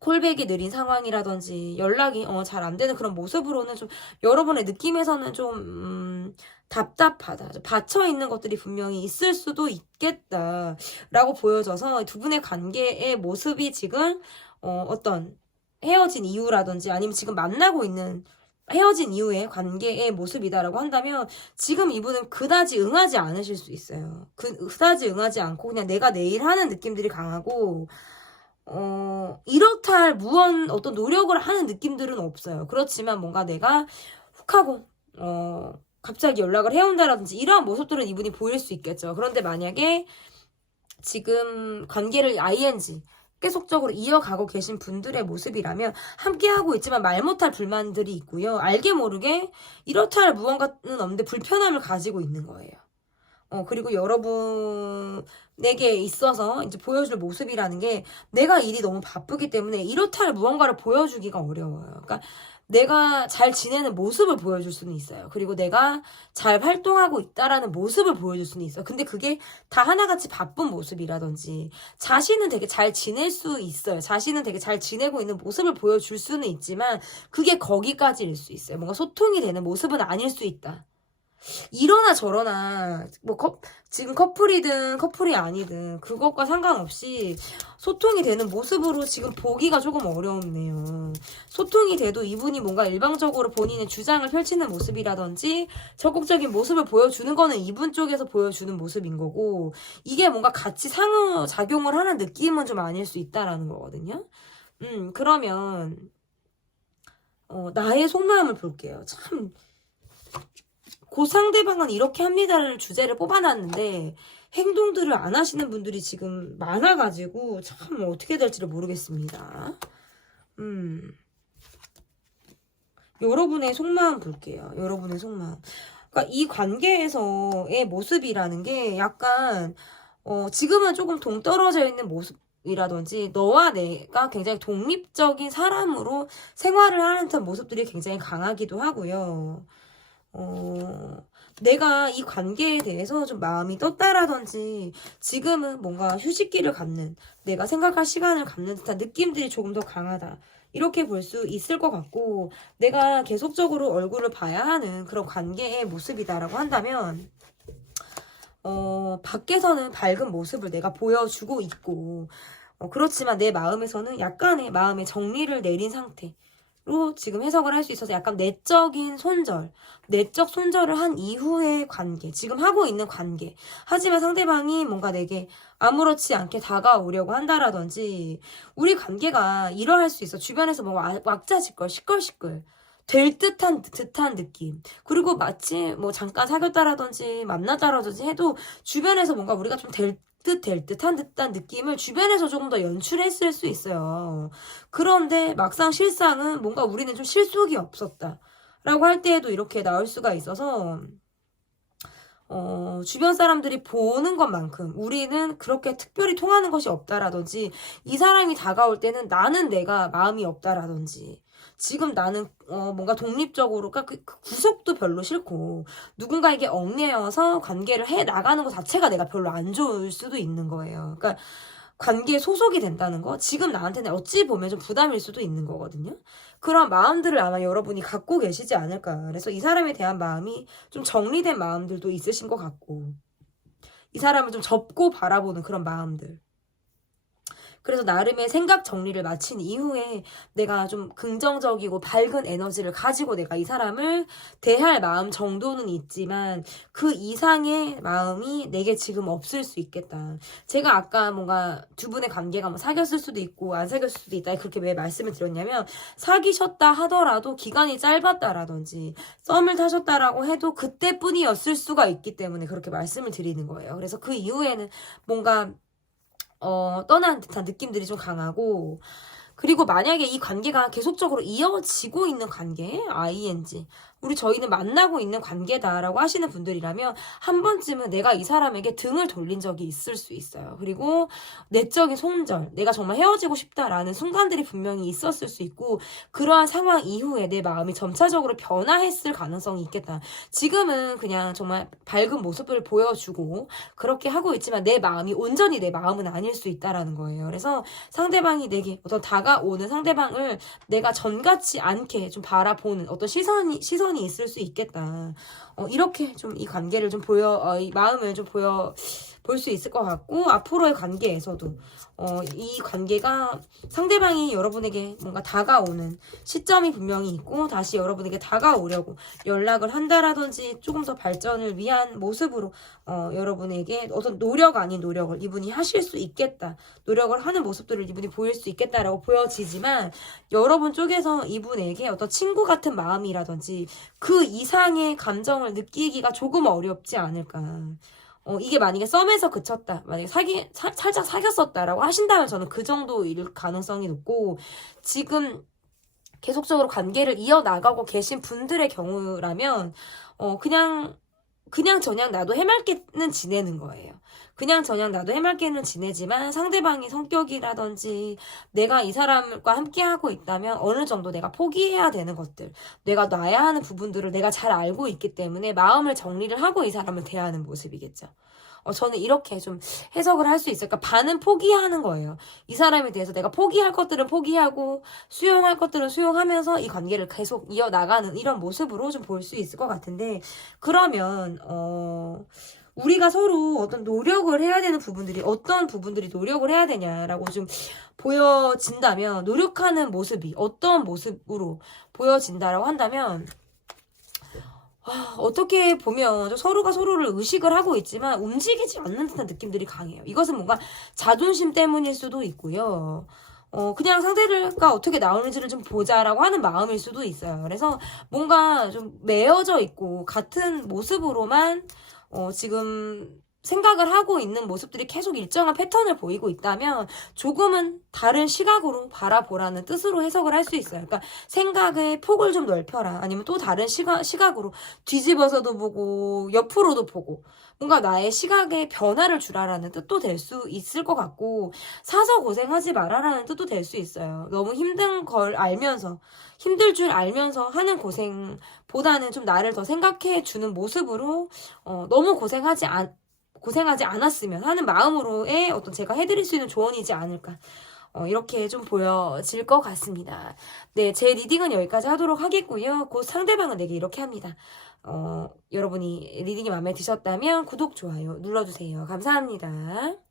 콜백이 느린 상황이라든지 연락이 잘 안 되는 그런 모습으로는 좀 여러분의 느낌에서는 좀 답답하다, 받쳐 있는 것들이 분명히 있을 수도 있겠다라고 보여져서, 두 분의 관계의 모습이 지금 어떤 헤어진 이유라든지 아니면 지금 만나고 있는 헤어진 이후의 관계의 모습이다라고 한다면, 지금 이분은 그다지 응하지 않으실 수 있어요. 그다지 응하지 않고 그냥 내가 내일 하는 느낌들이 강하고, 이렇다 할 무언 어떤 노력을 하는 느낌들은 없어요. 그렇지만 뭔가 내가 훅 하고 갑자기 연락을 해온다라든지 이러한 모습들은 이분이 보일 수 있겠죠. 그런데 만약에 지금 관계를 ing 계속적으로 이어가고 계신 분들의 모습이라면 함께하고 있지만 말 못할 불만들이 있고요. 알게 모르게 이렇다 할 무언가는 없는데 불편함을 가지고 있는 거예요. 그리고 여러분에게 있어서 이제 보여줄 모습이라는 게, 내가 일이 너무 바쁘기 때문에 이렇다 할 무언가를 보여주기가 어려워요. 그러니까 내가 잘 지내는 모습을 보여줄 수는 있어요. 그리고 내가 잘 활동하고 있다라는 모습을 보여줄 수는 있어요. 근데 그게 다 하나같이 바쁜 모습이라든지, 자신은 되게 잘 지낼 수 있어요. 자신은 되게 잘 지내고 있는 모습을 보여줄 수는 있지만 그게 거기까지일 수 있어요. 뭔가 소통이 되는 모습은 아닐 수 있다. 이러나 저러나 뭐 지금 커플이든 커플이 아니든 그것과 상관없이 소통이 되는 모습으로 지금 보기가 조금 어렵네요. 소통이 돼도 이분이 뭔가 일방적으로 본인의 주장을 펼치는 모습이라든지 적극적인 모습을 보여주는 거는 이분 쪽에서 보여주는 모습인 거고, 이게 뭔가 같이 상호작용을 하는 느낌은 좀 아닐 수 있다라는 거거든요. 그러면 나의 속마음을 볼게요. 참, 그 상대방은 이렇게 합니다를 주제를 뽑아놨는데 행동들을 안 하시는 분들이 지금 많아가지고 참 어떻게 될지를 모르겠습니다. 여러분의 속마음 볼게요. 여러분의 속마음. 그러니까 이 관계에서의 모습이라는 게 약간 지금은 조금 동떨어져 있는 모습이라든지 너와 내가 굉장히 독립적인 사람으로 생활을 하는 듯한 모습들이 굉장히 강하기도 하고요. 내가 이 관계에 대해서 좀 마음이 떴다라든지 지금은 뭔가 휴식기를 갖는 내가 생각할 시간을 갖는 듯한 느낌들이 조금 더 강하다. 이렇게 볼 수 있을 것 같고 내가 계속적으로 얼굴을 봐야 하는 그런 관계의 모습이다라고 한다면 밖에서는 밝은 모습을 내가 보여주고 있고 그렇지만 내 마음에서는 약간의 마음의 정리를 내린 상태로 지금 해석을 할 수 있어서 약간 내적인 손절, 내적 손절을 한 이후의 관계, 지금 하고 있는 관계. 하지만 상대방이 뭔가 내게 아무렇지 않게 다가오려고 한다라든지 우리 관계가 이러할 수 있어. 주변에서 뭐 왁자지껄, 시끌시끌 될 듯한 느낌. 그리고 마치 뭐 잠깐 사귀었다라든지 만났다라든지 해도 주변에서 뭔가 우리가 좀 될 듯한 느낌을 주변에서 조금 더 연출했을 수 있어요. 그런데 막상 실상은 뭔가 우리는 좀 실속이 없었다. 라고 할 때에도 이렇게 나올 수가 있어서 주변 사람들이 보는 것만큼 우리는 그렇게 특별히 통하는 것이 없다라든지 이 사람이 다가올 때는 나는 내가 마음이 없다라든지 지금 나는 뭔가 독립적으로 그 구속도 별로 싫고 누군가에게 얽매여서 관계를 해 나가는 것 자체가 내가 별로 안 좋을 수도 있는 거예요. 그러니까 관계에 소속이 된다는 거 지금 나한테는 어찌 보면 좀 부담일 수도 있는 거거든요. 그런 마음들을 아마 여러분이 갖고 계시지 않을까. 그래서 이 사람에 대한 마음이 좀 정리된 마음들도 있으신 것 같고 이 사람을 좀 접고 바라보는 그런 마음들. 그래서 나름의 생각 정리를 마친 이후에 내가 좀 긍정적이고 밝은 에너지를 가지고 내가 이 사람을 대할 마음 정도는 있지만 그 이상의 마음이 내게 지금 없을 수 있겠다. 제가 아까 뭔가 두 분의 관계가 뭐 사귀었을 수도 있고 안 사귀었을 수도 있다. 그렇게 왜 말씀을 드렸냐면 사귀셨다 하더라도 기간이 짧았다라든지 썸을 타셨다라고 해도 그때뿐이었을 수가 있기 때문에 그렇게 말씀을 드리는 거예요. 그래서 그 이후에는 뭔가 떠난 듯한 느낌들이 좀 강하고 그리고 만약에 이 관계가 계속적으로 이어지고 있는 관계, ing, 저희는 만나고 있는 관계다라고 하시는 분들이라면 한 번쯤은 내가 이 사람에게 등을 돌린 적이 있을 수 있어요. 그리고 내적인 손절, 내가 정말 헤어지고 싶다라는 순간들이 분명히 있었을 수 있고 그러한 상황 이후에 내 마음이 점차적으로 변화했을 가능성이 있겠다. 지금은 그냥 정말 밝은 모습을 보여주고 그렇게 하고 있지만 내 마음이 온전히 내 마음은 아닐 수 있다라는 거예요. 그래서 상대방이 내게 어떤 다가오는 상대방을 내가 전같지 않게 좀 바라보는 어떤 시선이 있을 수 있겠다. 이렇게 좀 이 관계를 좀 이 마음을 좀 볼 수 있을 것 같고, 앞으로의 관계에서도, 이 관계가 상대방이 여러분에게 뭔가 다가오는 시점이 분명히 있고, 다시 여러분에게 다가오려고 연락을 한다라든지, 조금 더 발전을 위한 모습으로, 여러분에게 어떤 노력 아닌 노력을 이분이 하실 수 있겠다. 노력을 하는 모습들을 이분이 보일 수 있겠다라고 보여지지만, 여러분 쪽에서 이분에게 어떤 친구 같은 마음이라든지, 그 이상의 감정을 느끼기가 조금 어렵지 않을까. 이게 만약에 썸에서 그쳤다. 만약에 살짝 사귀었었다라고 하신다면 저는 그 정도일 가능성이 높고, 지금 계속적으로 관계를 이어나가고 계신 분들의 경우라면, 그냥 저냥 나도 해맑게는 지내는 거예요. 그냥 저냥 나도 해맑게는 지내지만 상대방의 성격이라든지 내가 이 사람과 함께하고 있다면 어느 정도 내가 포기해야 되는 것들, 내가 놔야 하는 부분들을 내가 잘 알고 있기 때문에 마음을 정리를 하고 이 사람을 대하는 모습이겠죠. 저는 이렇게 좀 해석을 할 수 있어요. 그러니까 반은 포기하는 거예요. 이 사람에 대해서 내가 포기할 것들은 포기하고 수용할 것들은 수용하면서 이 관계를 계속 이어나가는 이런 모습으로 좀 볼 수 있을 것 같은데, 그러면 우리가 서로 어떤 노력을 해야 되는 부분들이 어떤 부분들이 노력을 해야 되냐라고 좀 보여진다면, 노력하는 모습이 어떤 모습으로 보여진다라고 한다면, 어떻게 보면 서로가 서로를 의식을 하고 있지만 움직이지 않는 듯한 느낌들이 강해요. 이것은 뭔가 자존심 때문일 수도 있고요. 그냥 상대가 어떻게 나오는지를 좀 보자라고 하는 마음일 수도 있어요. 그래서 뭔가 좀 매어져 있고 같은 모습으로만 지금 생각을 하고 있는 모습들이 계속 일정한 패턴을 보이고 있다면 조금은 다른 시각으로 바라보라는 뜻으로 해석을 할 수 있어요. 그러니까 생각의 폭을 좀 넓혀라. 아니면 또 다른 시각으로 뒤집어서도 보고 옆으로도 보고 뭔가 나의 시각에 변화를 주라라는 뜻도 될 수 있을 것 같고 사서 고생하지 마라라는 뜻도 될 수 있어요. 너무 힘든 걸 알면서 힘들 줄 알면서 하는 고생보다는 좀 나를 더 생각해 주는 모습으로 너무 고생하지 않았으면 하는 마음으로의 어떤 제가 해드릴 수 있는 조언이지 않을까. 이렇게 좀 보여질 것 같습니다. 네, 제 리딩은 여기까지 하도록 하겠고요. 곧 상대방은 내게 이렇게 합니다. 여러분이 리딩이 마음에 드셨다면 구독, 좋아요 눌러주세요. 감사합니다.